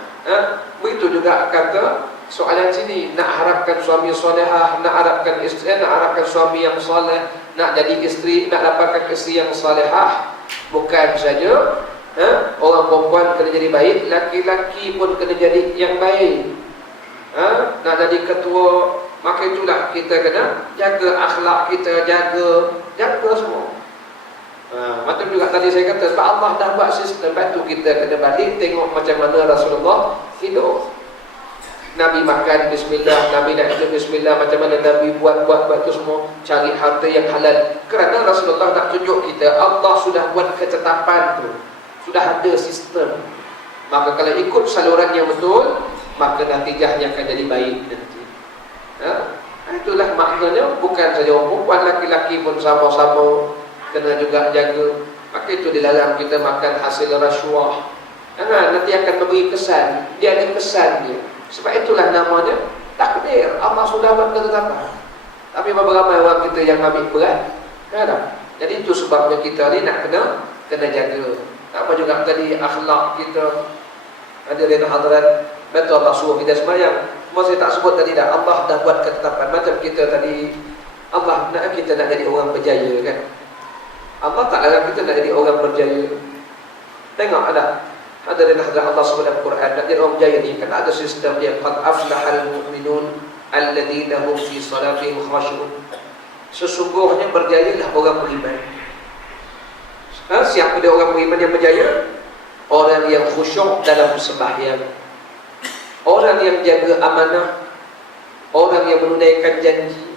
Begitu juga kata soalan sini, nak harapkan suami solehah, nak harapkan isteri, nak harapkan suami yang soleh, nak jadi isteri, nak dapatkan isteri yang solehah. Bukan saja orang perempuan kena jadi baik, laki-laki pun kena jadi yang baik. Nak jadi ketua, maka itulah kita kena jaga akhlak kita, jaga semua. Macam juga tadi saya kata, sebab Allah dah buat sistem, lepas tu kita kena balik tengok macam mana Rasulullah hidup. Nabi makan bismillah, Nabi nak hidup bismillah, macam mana Nabi buat tu semua, cari harta yang halal. Kerana Rasulullah nak tunjuk kita, Allah sudah buat ketetapan tu, sudah ada sistem. Maka kalau ikut saluran yang betul, maka natijahnya akan jadi baik nanti. Itulah maknanya, bukan saja orang perempuan, laki-laki pun sama-sama kena juga jaga. Maka itu dilarang kita makan hasil rasuah. Nanti akan memberi kesan, dia ada kesan dia. Sebab itulah namanya takdir. Allah sudah buat ketetapan. Tapi beberapa orang kita yang ambil berat, jadi itu sebabnya kita ni nak kena jaga. Apa juga tadi akhlak kita. Hadirin hadirat, betul Allah suruh kita sembahyang. Cuma saya tak sebut tadi dah, Allah dah buat ketetapan. Macam kita tadi, Allah nak kita nak jadi orang berjaya kan. Allah tak larang kita nak jadi orang berjaya. Tengok ada Allah sebut dalam Quran, nak jadi orang berjaya ni kan ada sistem dia. Qad aflahal mu'minun alladhina hum fi salatihim khashi'un. Sesungguhnya berjayalah orang beriman. Siapa dia orang beriman yang berjaya? Orang yang khusyuk dalam sembahyang, orang yang jaga amanah, orang yang menunaikan janji.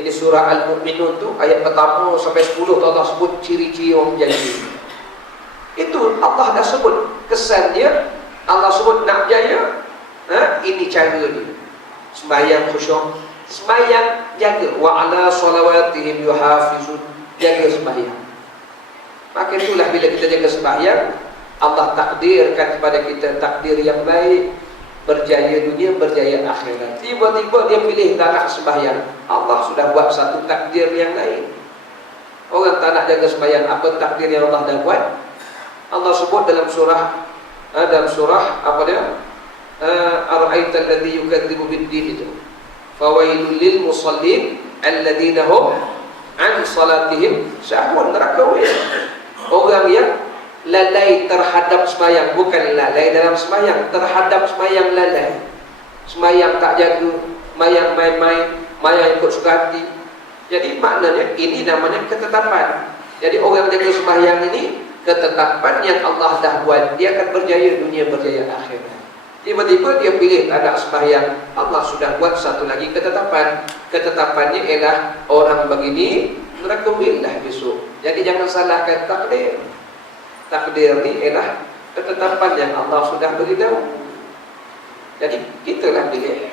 Ini surah Al-Mu'minun tu ayat pertama sampai 10 Allah sebut ciri-ciri orang berjaya. Itu Allah dah sebut kesan dia. Allah sebut nak berjaya, ini cara dia. Sembahyang khusyuk, sembahyang jaga. Wa ala salawatihim yuhafizun, jaga sembahyang. Maka itulah bila kita jaga sembahyang, Allah takdirkan kepada kita takdir yang baik, berjaya dunia, berjaya akhirat. Tiba-tiba dia pilih tak nak sembahyang, Allah sudah buat satu takdir yang lain. Orang tak nak jaga sembahyang, apa takdir yang Allah dah buat? Allah sebut dalam surah apa dia? Ara'aital ladzi yukadzibu bid-din itu. Fawailul lil musallin alladziina hum an salatihim sahun. Neraka orang yang lalai terhadap sembahyang, bukan lalai dalam sembahyang, terhadap sembahyang lalai. Sembahyang tak jaga, sembahyang main-main, sembahyang ikut suka hati. Jadi maknanya ini namanya ketetapan. Jadi orang jaga sembahyang ini ketetapan yang Allah dah buat, dia akan berjaya dunia, berjaya akhirat. Tiba-tiba dia pilih tak ada sembahyang, Allah sudah buat satu lagi ketetapan. Ketetapannya ialah orang begini neraka lah besok. Jadi jangan salahkan takdir. Takdir ni ialah ketetapan yang Allah sudah beritahu. Jadi kitalah pilih.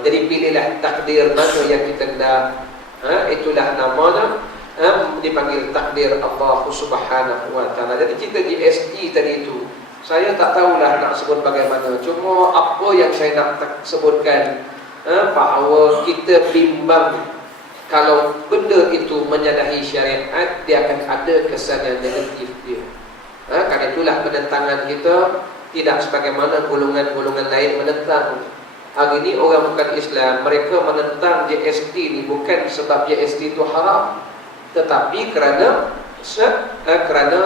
Jadi pilihlah takdir mana yang kita nak. Itulah namanya dipanggil takdir Allah Subhanahu wa taala. Jadi cerita GST tadi itu, saya tak tahulah nak sebut bagaimana. Cuma apa yang saya nak sebutkan, bahawa kita bimbang kalau benda itu menyalahi syariat, dia akan ada kesan yang negatif dia. Kerana itulah penentangan kita tidak sebagaimana golongan-golongan lain menentang. Hari ini orang bukan Islam, mereka menentang GST ni bukan sebab GST itu haram, tetapi kerana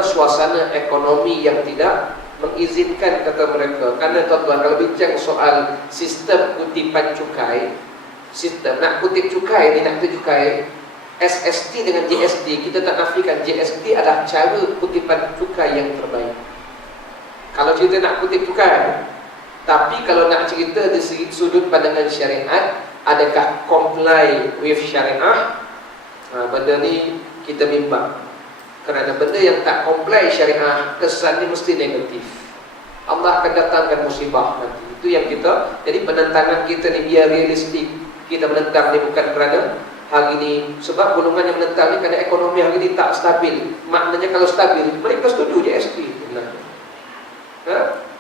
suasana ekonomi yang tidak mengizinkan, kata mereka. Kerana tuan-tuan, kalau bincang soal sistem kutipan cukai, sistem nak kutip cukai ni, nak kutip cukai SST dengan GST, kita tak nafikan GST adalah cara kutipan cukai yang terbaik. Kalau cerita nak kutip cukai, tapi kalau nak cerita dari sudut pandangan syariat, adakah comply with syariah? Benda ni kita bimbang. Kerana benda yang tak comply syariah, kesan ni mesti negatif. Allah akan datangkan musibah nanti. Itu yang kita, jadi penentangan kita ni biar realistik. Kita menentang ni bukan kerana hari ini, sebab golongan yang menentang ni kerana ekonomi hari ini tak stabil. Maknanya kalau stabil, mereka setuju GST.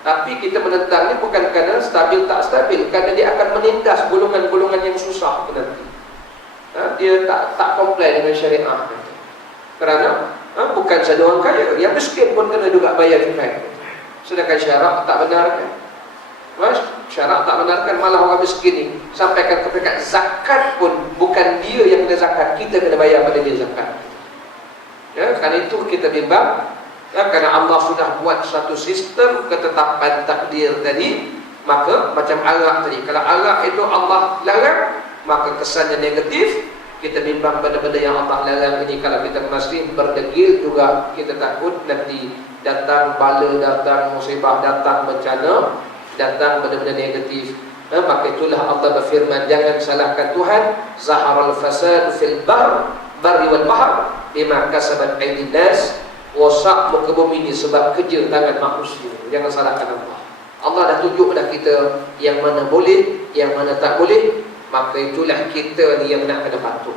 Tapi kita menentang ni bukan kerana stabil tak stabil, kerana dia akan menindas golongan-golongan yang susah nanti. Dia tak comply dengan syariah. Kerana bukan sahaja orang kaya, yang miskin pun kena juga bayar cukai. Sedangkan syarak tak benarkan. Syarak tak benarkan, malah orang miskin ni sampaikan ke peringkat zakat pun bukan dia yang kena zakat, kita kena bayar pada dia zakat. Kerana itu kita bimbang. Kerana Allah sudah buat satu sistem ketetapan takdir tadi, maka macam arak tadi, kalau arak itu Allah larang, maka kesannya negatif. Kita bimbang benda-benda yang Allah larang ini, kalau kita masih berdegil juga, kita takut nanti datang bala, datang musibah, datang bencana, datang benda-benda negatif. Maka itulah Allah berfirman, jangan salahkan Tuhan. Zaharal fasad fil barri wal bahr bima kasabat aydin nas. Wasak muka bumi ini sebab kerja tangan manusia. Jangan salahkan Allah. Allah dah tunjuk dah kita yang mana boleh, yang mana tak boleh. Maka itulah kita ni yang nak kena patuh.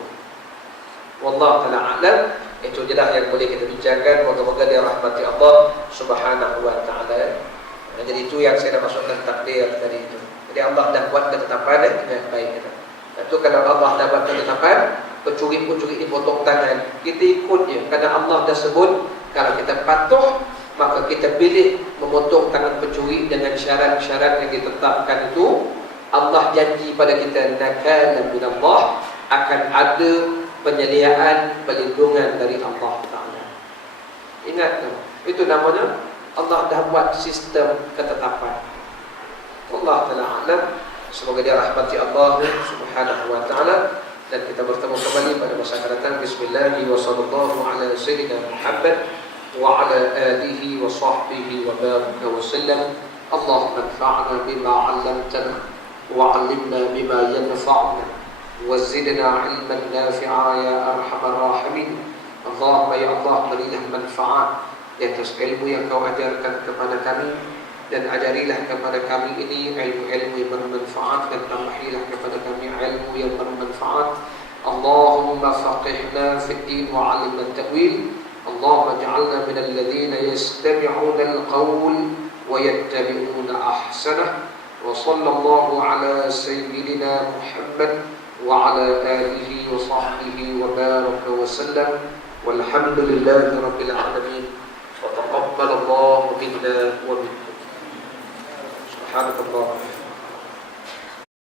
Wallahu ta'ala a'lam. Itu je dah yang boleh kita bincangkan. Moga-moga dia rahmati Allah Subhanahu wa ta'ala. Jadi itu yang saya dah masukkan takdir tadi itu. Jadi Allah dah buat ketetapan dengan baik. Itu kalau Allah dah buat ketetapan, pencuri-pencuri dipotong tangan, kita ikut je. Kerana Allah dah sebut, kalau kita patuh, maka kita pilih memotong tangan pencuri dengan syarat-syarat yang ditetapkan itu. Allah janji pada kita, nakalan min Allah, akan ada penyediaan perlindungan dari Allah Ta'ala. Ingat tu, itu namanya Allah dah buat sistem ketetapan. Allah Ta'ala alam. Semoga dia rahmati Allah Subhanahu wa ta'ala. Dan kita bertemu kembali pada masa akan datang. Bismillahirrahmanirrahim. Wa sallallahu ala sayyidina Muhammad wa ala alihi wa sahbihi wa baraka wa sallam. Allahumma anfa'na bima 'allamtana wa 'allimna bima yanfa'una wa zidna 'ilman nafi'a ya arhamar rahimin. Allahumma ya Allah, berilah manfaat di atas ilmu yang kau ajarkan kepada kami, dan ajarilah kepada kami ini ilmu-ilmu yang bermanfaat, dan tambahilah kepada kami ilmu yang bermanfaat, اللهم فقهنا في الدين وعلمنا التأويل. اللهم اجعلنا من الذين يستمعون القول ويتبعون أحسنه. وصلى الله على سيدنا محمد وعلى آله وصحبه وبارك وسلم. والحمد لله رب العالمين. وتقبل الله منا ومنكم. سبحانك اللهم